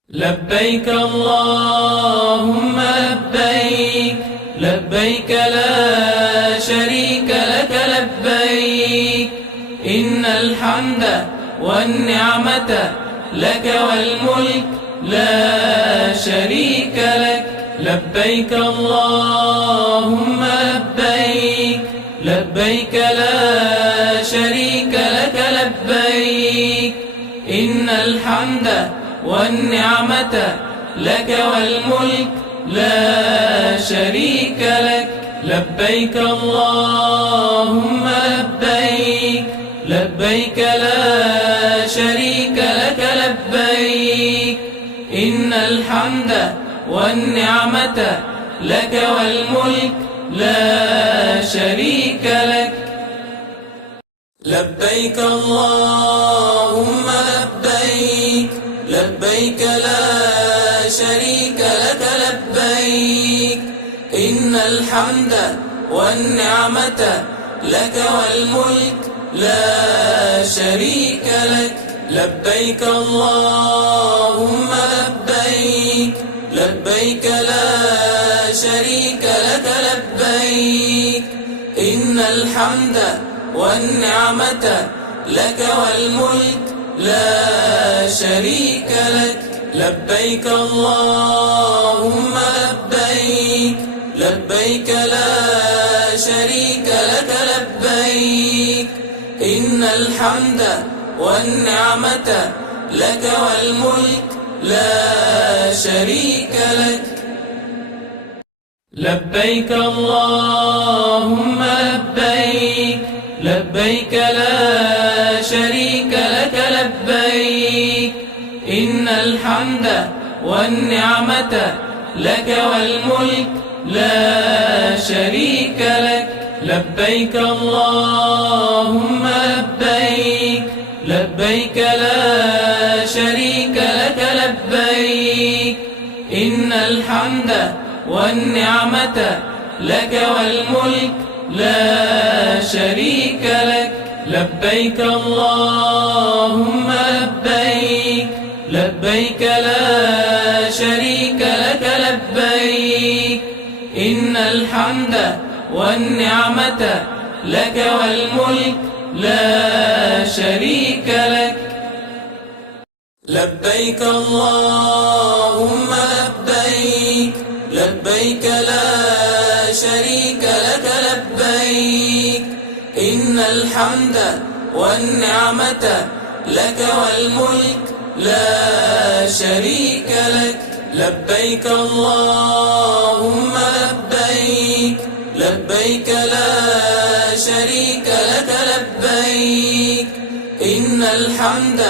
لبيك اللهم لبيك لبيك لا شريك لك لبيك إن الحمد والنعمة لك والملك لا شريك لك لبيك اللهم لبيك لبيك لا شريك لك لبيك إن الحمد والنعمة لك والملك لا شريك لك لبيك اللهم لبيك لبيك لا شريك لك لبيك إن الحمد والنعمة لك والملك لا شريك لك لبيك اللهم لبيك لبيك لا شريك لك لبيك إن الحمد والنعمة لك والملك لا شريك لك لبيك اللهم لبيك لبيك لا شريك لك لبيك إن الحمد والنعمة لك والملك لا شريك لك لبيك اللهم لبيك لبيك لا شريك لك لبيك إن الحمد والنعمة لك والملك لا شريك لك لبيك اللهم لبيك لبيك لا شريك لك لبيك إن الحمد والنعمة لك والملك لا شريك لك لبيك اللهم لبيك لبيك لا شريك لك لبيك إن الحمد والنعمة لك والملك لا شريك لك لبيك اللهم لبيك لبيك لا شريك لك لبيك إن الحمد والنعمة لك والملك لا شريك لك لبيك اللهم لبيك لبيك لا شريك لك لبيك إن الحمد والنعمة لك والملك لا شريك لك لبيك اللهم لبيك لبيك لا شريك لك لبيك إن الحمد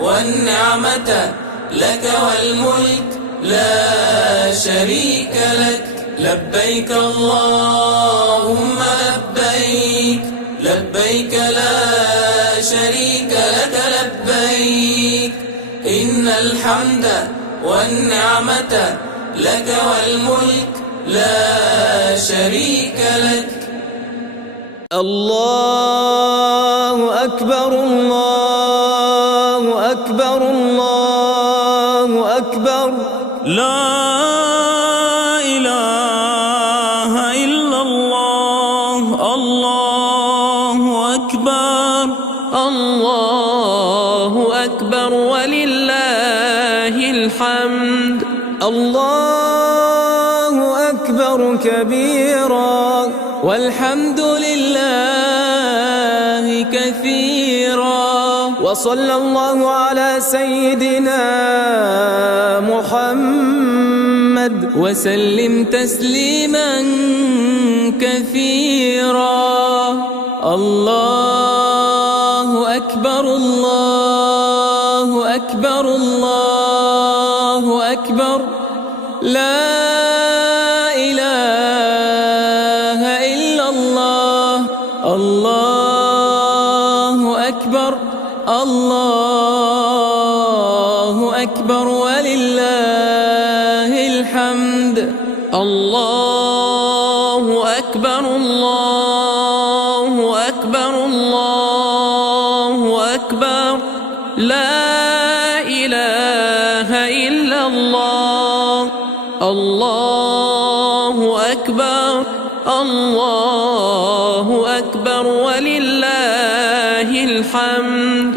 والنعمة لك والملك لا شريك لك لبيك اللهم لبيك لبيك لا شريك لك لبيك إن الحمد والنعمة لك والملك لا شريك لك الله أكبر الله أكبر الله أكبر لا إله إلا الله الله أكبر الله أكبر ولله الحمد الله أكبر كبيرا والحمد لله كثيرا كثيرا. وصلى الله على سيدنا محمد وسلم تسليما كثيرا. الله أكبر الله أكبر الله أكبر لا إله إلا الله. الله أكبر الله أكبر ولله الحمد. الله أكبر الله أكبر الله أكبر لا إله إلا الله. الله أكبر الله أكبر ولله الحمد.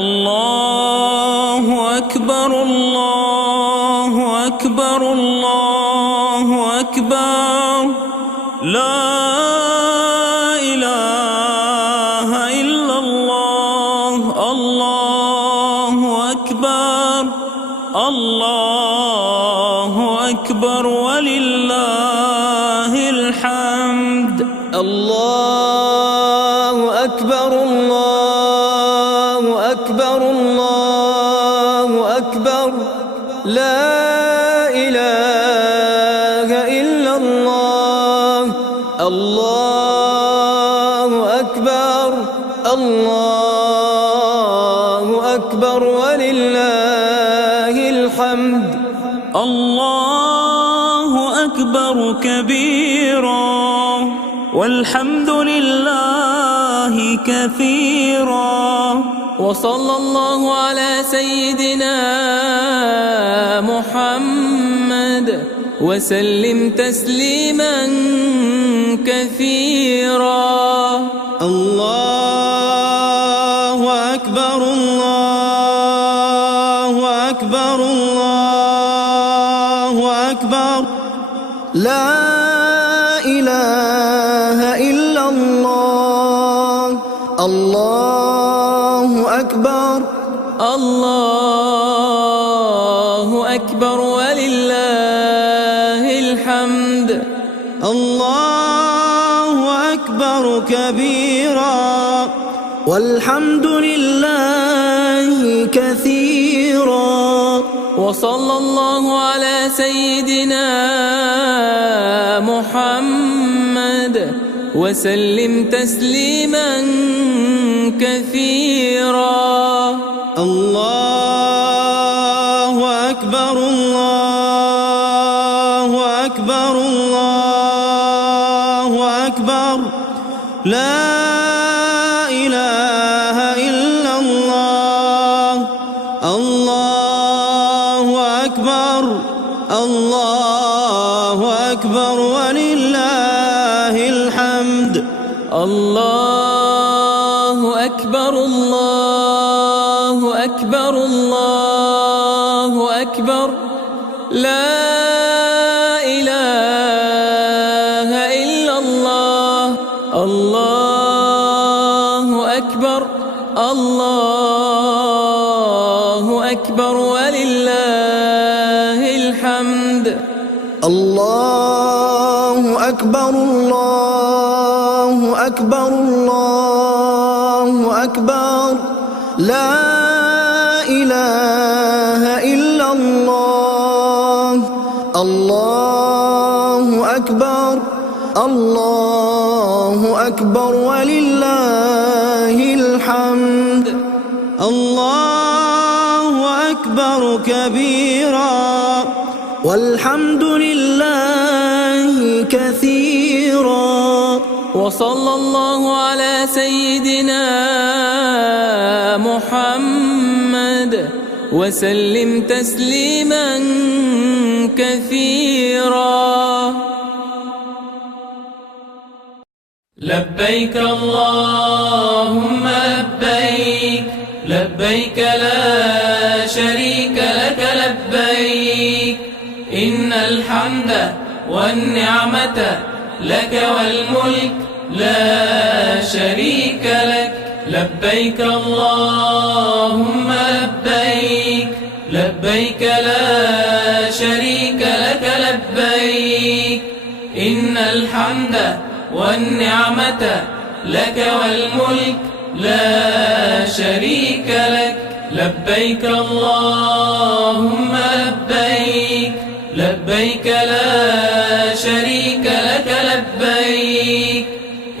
الله أكبر الله أكبر الله أكبر لا إله إلا الله. الله أكبر الله أكبر ولله الحمد. الله أكبر الله أكبر الله أكبر لا إله إلا الله. الله أكبر الله أكبر ولله الحمد. الله أكبر كبيرا والحمد لله كثيرا. وصلى الله على سيدنا محمد وسلم تسليما كثيرا. الله أكبر الله أكبر الله أكبر لا إله إلا الله. الله أكبر الله أكبر ولله الحمد. الله أكبر كبيرا والحمد لله كثيرا. وصلى الله على سيدنا محمد وسلم تسليما كثيرا. الله أكبر الله أكبر الله أكبر لا إله إلا الله. الله أكبر الله أكبر ولله الحمد. الله أكبر الله أكبر الله أكبر لا إله إلا الله. الله أكبر الله أكبر ولله الحمد. الله أكبر الله أكبر الله أكبر لا إله إلا الله. الله أكبر الله أكبر ولله الحمد. الله أكبر كبيرا والحمد لله كثيرا. وصلى الله على سيدنا محمد وسلم تسليما كثيرا. لبيك اللهم لبيك لبيك لا شريك لك لبيك إن الحمد والنعمة لك والملك لا شريك لك لبيك اللهم لبيك لبيك لا شريك لك لبيك إن الحمد والنعمة لك والملك لا شريك لك لبيك اللهم لبيك لبيك لا شريك لك لبيك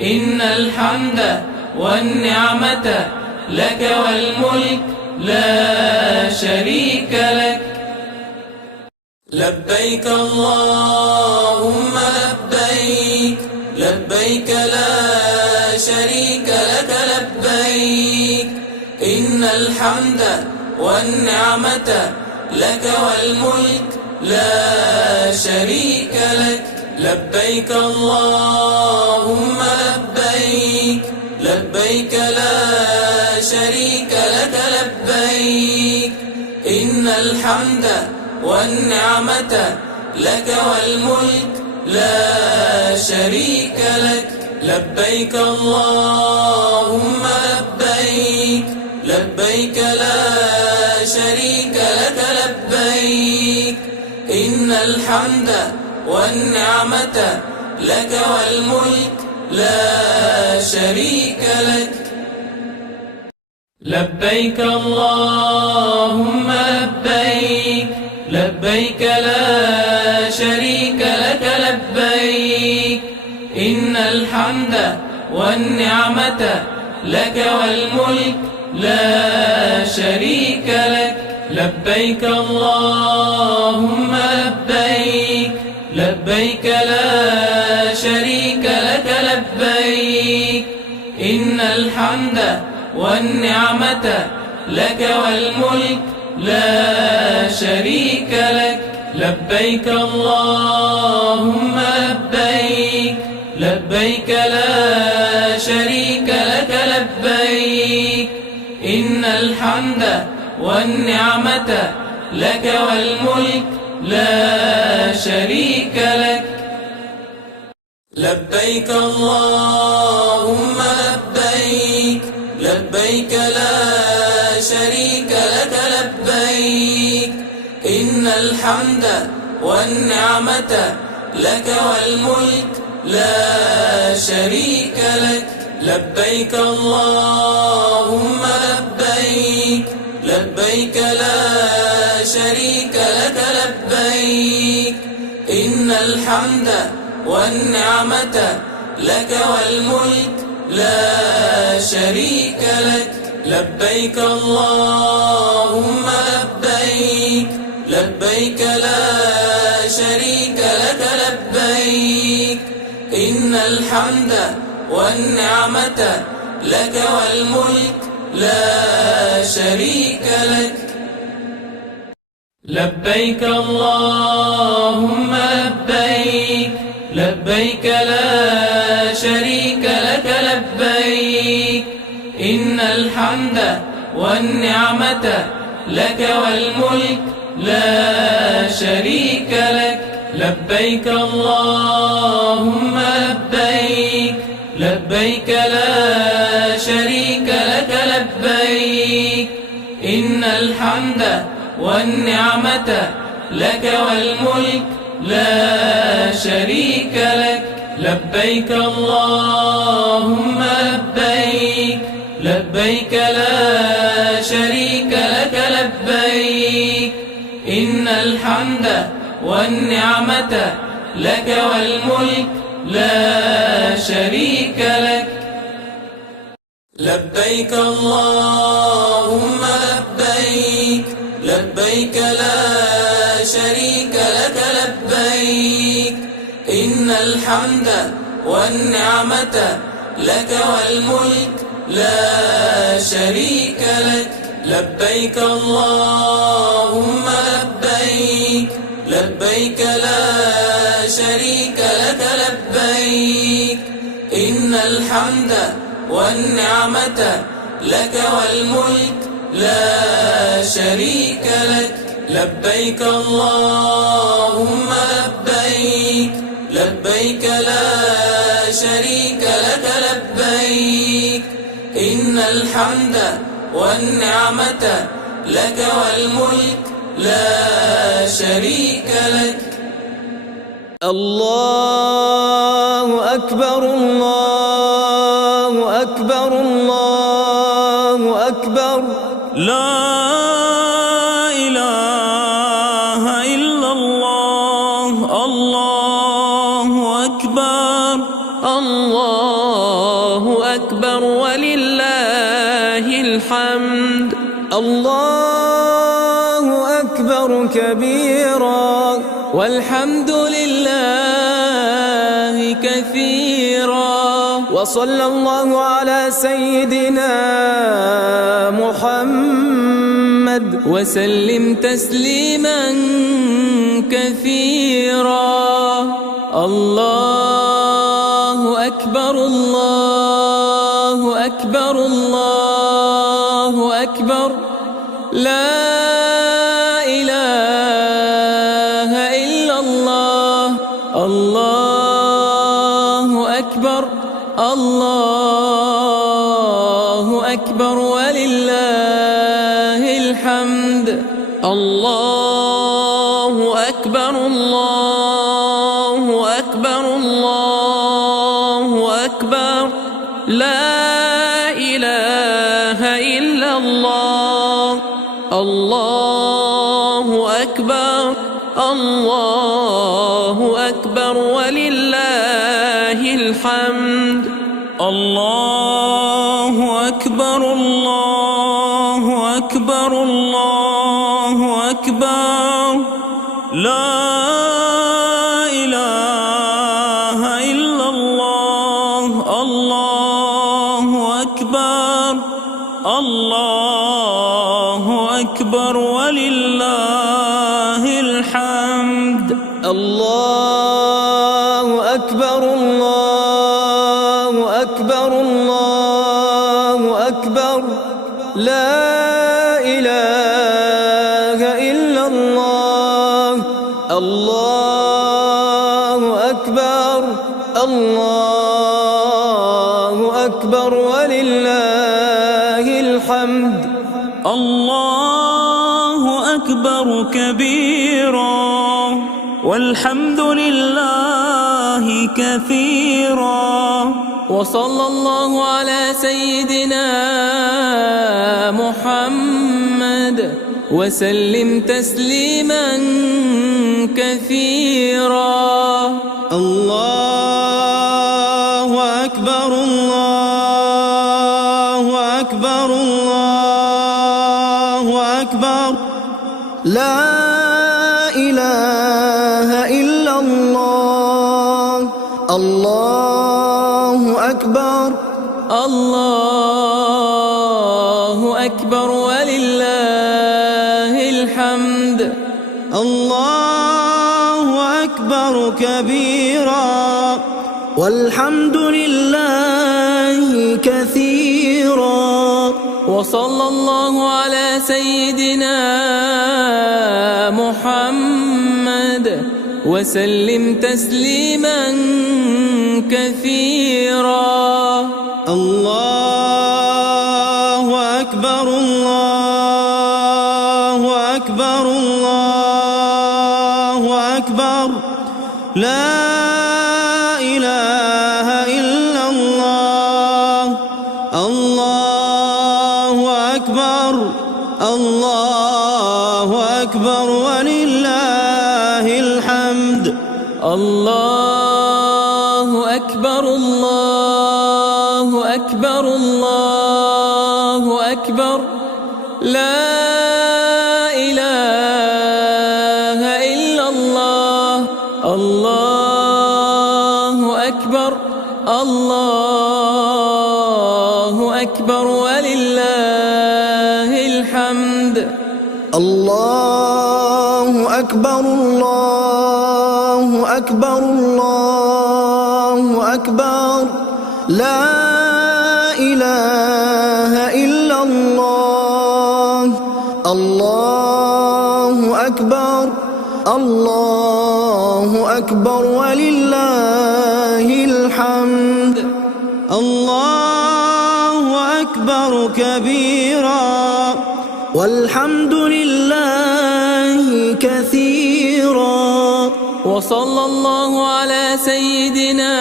إن الحمد والنعمة لك والملك لا شريك لك لبيك اللهم لبيك لبيك لا شريك لك لبيك إن الحمد والنعمة لك والملك لا شريك لك لبيك اللهم لبيك لبيك لا شريك لك لبيك إن الحمد والنعمة لك والملك لا شريك لك لبيك اللهم لبيك لبيك لا شريك لك لبيك إن الحمد والنعمة لك والملك لا شريك لك لبيك اللهم لبيك لبيك لا شريك لك لبيك إن الحمد والنعمة لك والملك لا شريك لك لبيك اللهم لبيك لبيك لا شريك لك لبيك إن الحمد والنعمة لك والملك لا شريك لك لبيك اللهم لبيك لبيك لا شريك لك لبيك إن الحمد والنعمة لك والملك لا شريك لك لبيك اللهم لبيك لبيك لا شريك لك لبيك إن الحمد والنعمة لك والملك لا شريك لك لبيك اللهم لبيك لبيك لا شريك لك لبيك إن الحمد والنعمة لك والملك لا شريك لك لبيك اللهم لبيك لبيك لا شريك لك لبيك إن الحمد والنعمة لك والملك لا شريك لك لبيك اللهم لبيك لبيك لا شريك لك لبيك إن الحمد والنعمة لك والملك لا شريك لك لبيك اللهم لبيك لبيك لا شريك لك لبيك إن الحمد والنعمة لك والملك لا شريك لك لبيك اللهم لبيك لبيك لا شريك لك لبيك إن الحمد والنعمة لك والملك لا شريك لك لبيك اللهم لبيك لبيك لا شريك لك لبيك إن الحمد والنعمة لك والملك لا شريك لك لبيك اللهم لبيك لبيك لا شريك لك لبيك إن الحمد والنعمة لك والملك لا شريك لك لبيك اللهم لبيك لبيك لا شريك لك لبيك إن الحمد والنعمة لك والملك لا شريك لك. الله أكبر الله أكبر الله أكبر. لا إله إلا الله. الله أكبر. الله أكبر ولله الحمد. الله أكبر كبيرا والحمد لله كثيرا. وصلى الله على سيدنا محمد وسلم تسليما كثيرا. الله أكبر الله أكبر الله أكبر. لا إله إلا الله. الله أكبر الله أكبر ولله الحمد. الله أكبر الله أكبر الله أكبر. لا إله إلا الله. الله أكبر الله أكبر ولله الحمد. الله أكبر الله أكبر الله أكبر. لا إله إلا الله. الله أكبر الله أكبر ولله الحمد. الله أكبر الله أكبر الله أكبر. لا إله إلا الله. الله أكبر الله أكبر ولله الحمد. الله أكبر كبيرا والحمد لله كثيرا. وصلى الله على سيدنا محمد وسلم تسليما كثيرا. الله أكبر الله أكبر الله أكبر. لا إله إلا الله. الله أكبر الله أكبر ولله الحمد. الله أكبر كبيرا والحمد لله كثيرا. وصلى الله على سيدنا محمد وسلم تسليما كثيرا. الله أكبر الله أكبر الله أكبر. لا إله إلا الله. الله أكبر الله أكبر ولله الحمد. الله أكبر الله أكبر الله أكبر. لا إله إلا الله. الله أكبر الله أكبر ولله الحمد. الله أكبر الله أكبر الله أكبر. لا إله إلا الله. الله أكبر الله أكبر ولله الحمد. الله أكبر أكبر كبيرا والحمد لله كثيرا. وصلى الله على سيدنا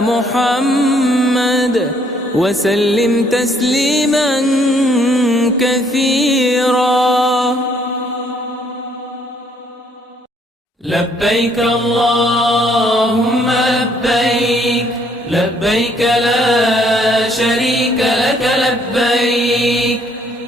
محمد وسلم تسليما كثيرا. لبيك اللهم لبيك، لبيك لا شريك لك لبيك،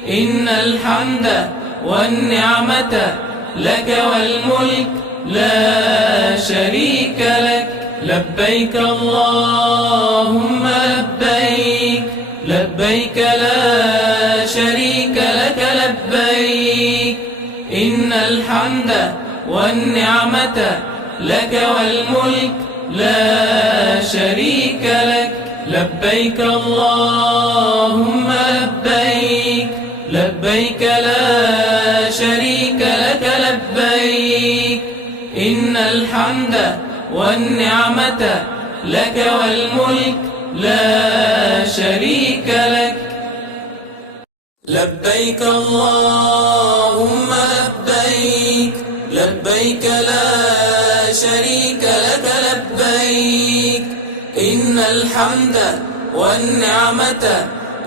إن الحمد والنعمة لك والملك لا شريك لك. لبيك اللهم لبيك، لبيك لا شريك لك لبيك، إن الحمد والنعمة لك والملك لا شريك لك. لبيك اللهم لبيك، لبيك لا شريك لك لبيك، إن الحمد والنعمة لك والملك لا شريك لك. لبيك اللهم لبيك، لبيك لا شريك لك لبيك، إن الحمد والنعمة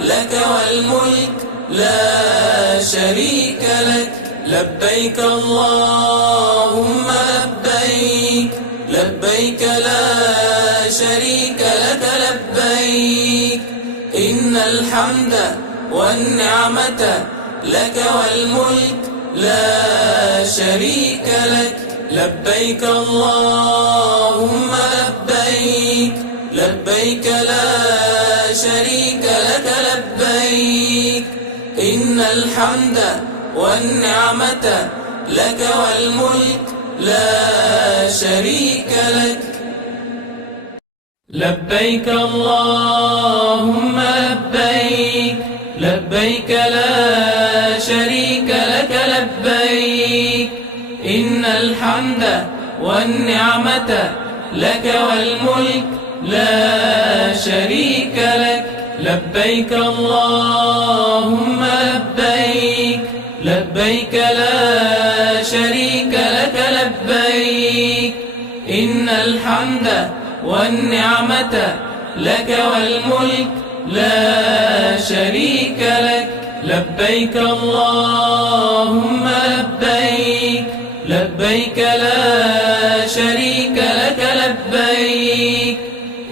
لك والملك لا شريك لك. لبيك اللهم لبيك، لبيك لا شريك لك لبيك، إن الحمد والنعمة لك والملك لا شريك لك. لبيك اللهم لبيك، لبيك لا شريك لك لبيك، إن الحمد والنعمة لك والملك لا شريك لك. لبيك اللهم لبيك، لبيك لا شريك لك لبيك، إن الحمد والنعمة لك والملك لا شريك لك. لبيك اللهم لبيك، لبيك لا شريك لك لبيك، إن الحمد والنعمة لك والملك لا شريك لك. لبيك اللهم لبيك، لبيك لا شريك لك لبيك،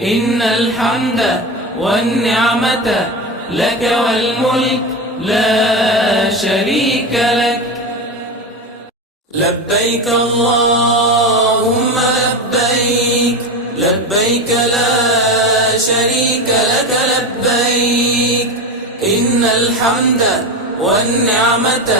إن الحمد والنعمة لك والملك لا شريك لك. لبيك اللهم لبيك، لبيك لا شريك لك لبيك، إن الحمد والنعمة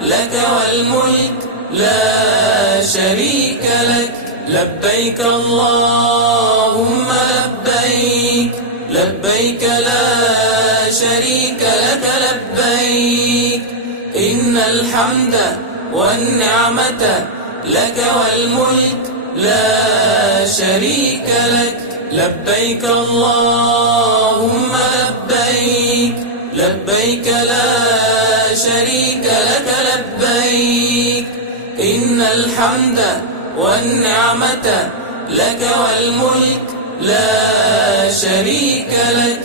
لك والملك لا شريك لك. لبيك اللهم لبيك، لبيك لا شريك لك لبيك، إن الحمد والنعمة لك والملك لا شريك لك. لبيك اللهم لبيك، لبيك لا شريك لك لبيك، إن الحمد والنعمة لك والملك لا شريك لك.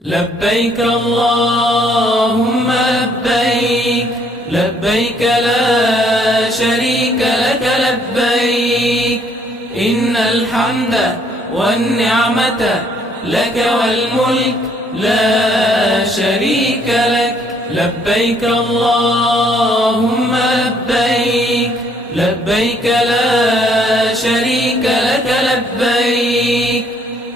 لبيك اللهم لبيك، لبيك لا شريك لك لبيك، إن الحمد والنعمة لك والملك لا شريك لك. لبيك اللهم لبيك، لبيك لا شريك لك لبيك،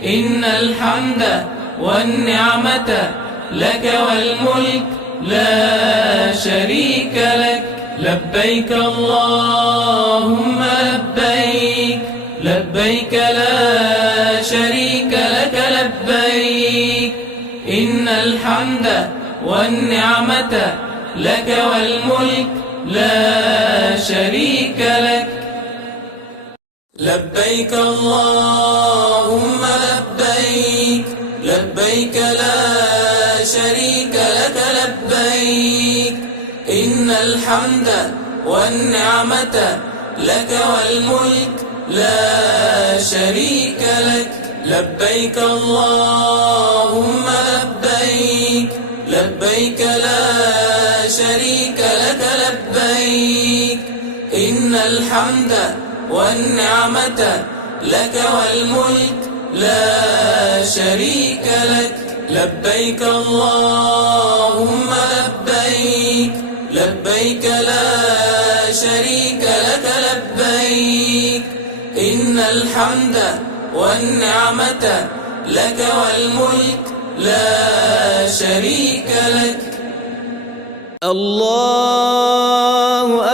إن الحمد والنعمة لك والملك لا شريك لك. لبيك اللهم لبيك، لبيك لا شريك لك لبيك، إن الحمد والنعمة لك والملك لا شريك لك. لبيك اللهم لبيك، لبيك لا شريك لك لبيك إن الحمد والنعمة لك والملك لا شريك لك لبيك اللهم لبيك لبيك لا شريك لك لبيك إن الحمد والنعمة لك والملك لا شريك لك لبيك اللهم لبيك لبيك لا شريك لك لبيك إن الحمد والنعمة لك والملك لا شريك لك الله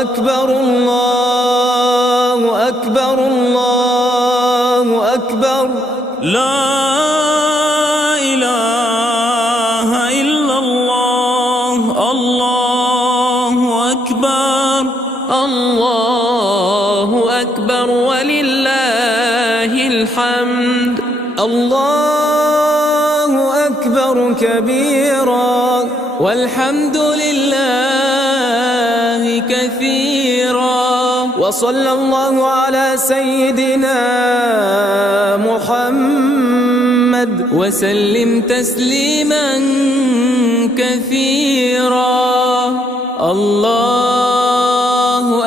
أكبر الله أكبر الله أكبر لا إله إلا الله الله أكبر الله أكبر ولله الحمد الله أكبر كبيرا والحمد لله كثيرا وصلى الله على سيدنا محمد وسلم تسليما كثيرا الله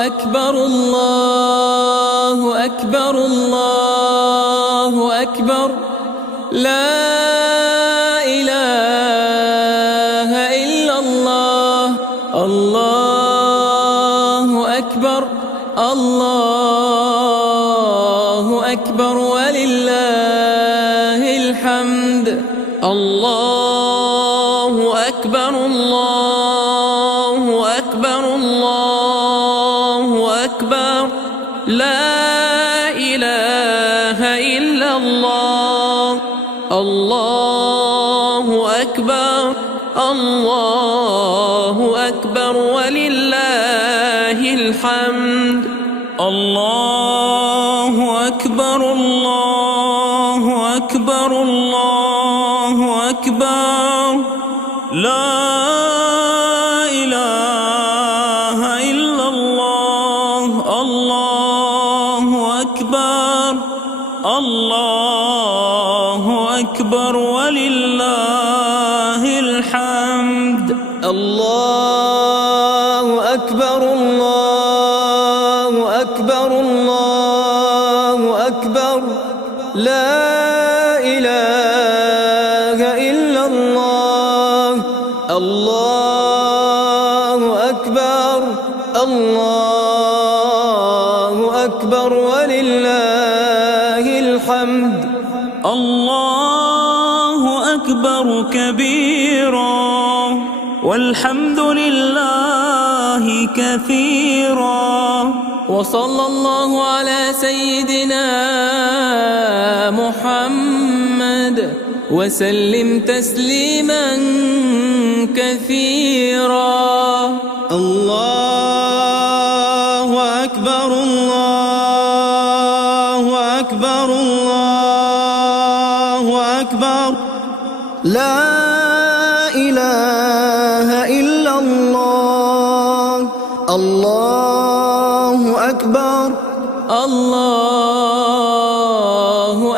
أكبر الله أكبر الله أكبر لا إله إلا الله الله أكبر الله أكبر ولله الحمد الله أكبر الله أكبر الله أكبر لا إله إلا الله الله أكبر الله أكبر ولله الحمد الله أكبر الله أكبر الله أكبر لا إله إلا الله الله أكبر الله أكبر ولله الحمد الله أكبر الله أكبر الله أكبر لا إله إلا الله الله أكبر الله أكبر ولله الحمد الله أكبر كبيرا والحمد لله كثيرا وصلى الله على سيدنا محمد وسلم تسليما كثيرا الله أكبر الله أكبر الله أكبر لا إله إلا الله الله أكبر الله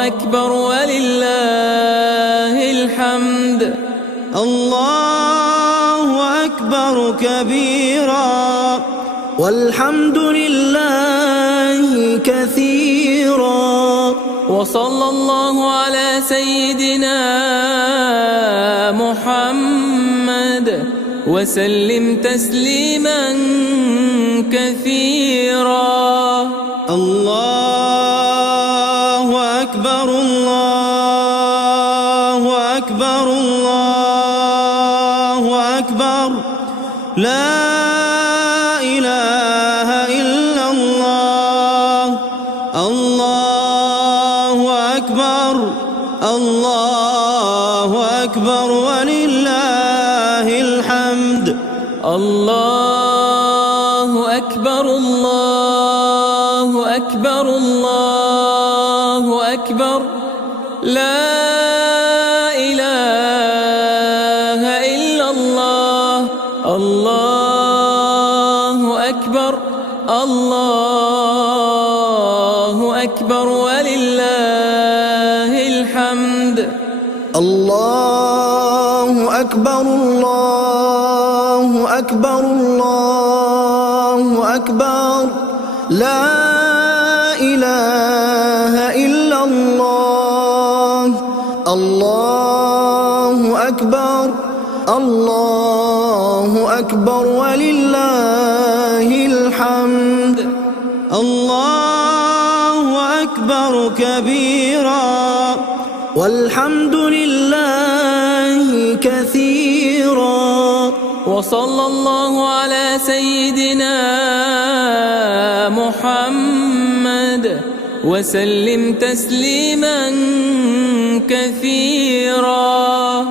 أكبر ولله الحمد الله أكبر كبيرا والحمد لله كثيرا وصلى الله على سيدنا محمد وسلم تسليما كثيرا الله أكبر الله أكبر الله أكبر لا إله إلا الله الله أكبر الله أكبر ولله الحمد الله أكبر الله أكبر الله أكبر لا إله الله أكبر الله أكبر ولله الحمد. الله أكبر الله أكبر الله أكبر لا إله إلا الله. الله أكبر الله أكبر ولله الحمد. الله أكبر كبيرا والحمد لله كثيرا. وصلى الله على سيدنا محمد وسلم تسليما كثيرا.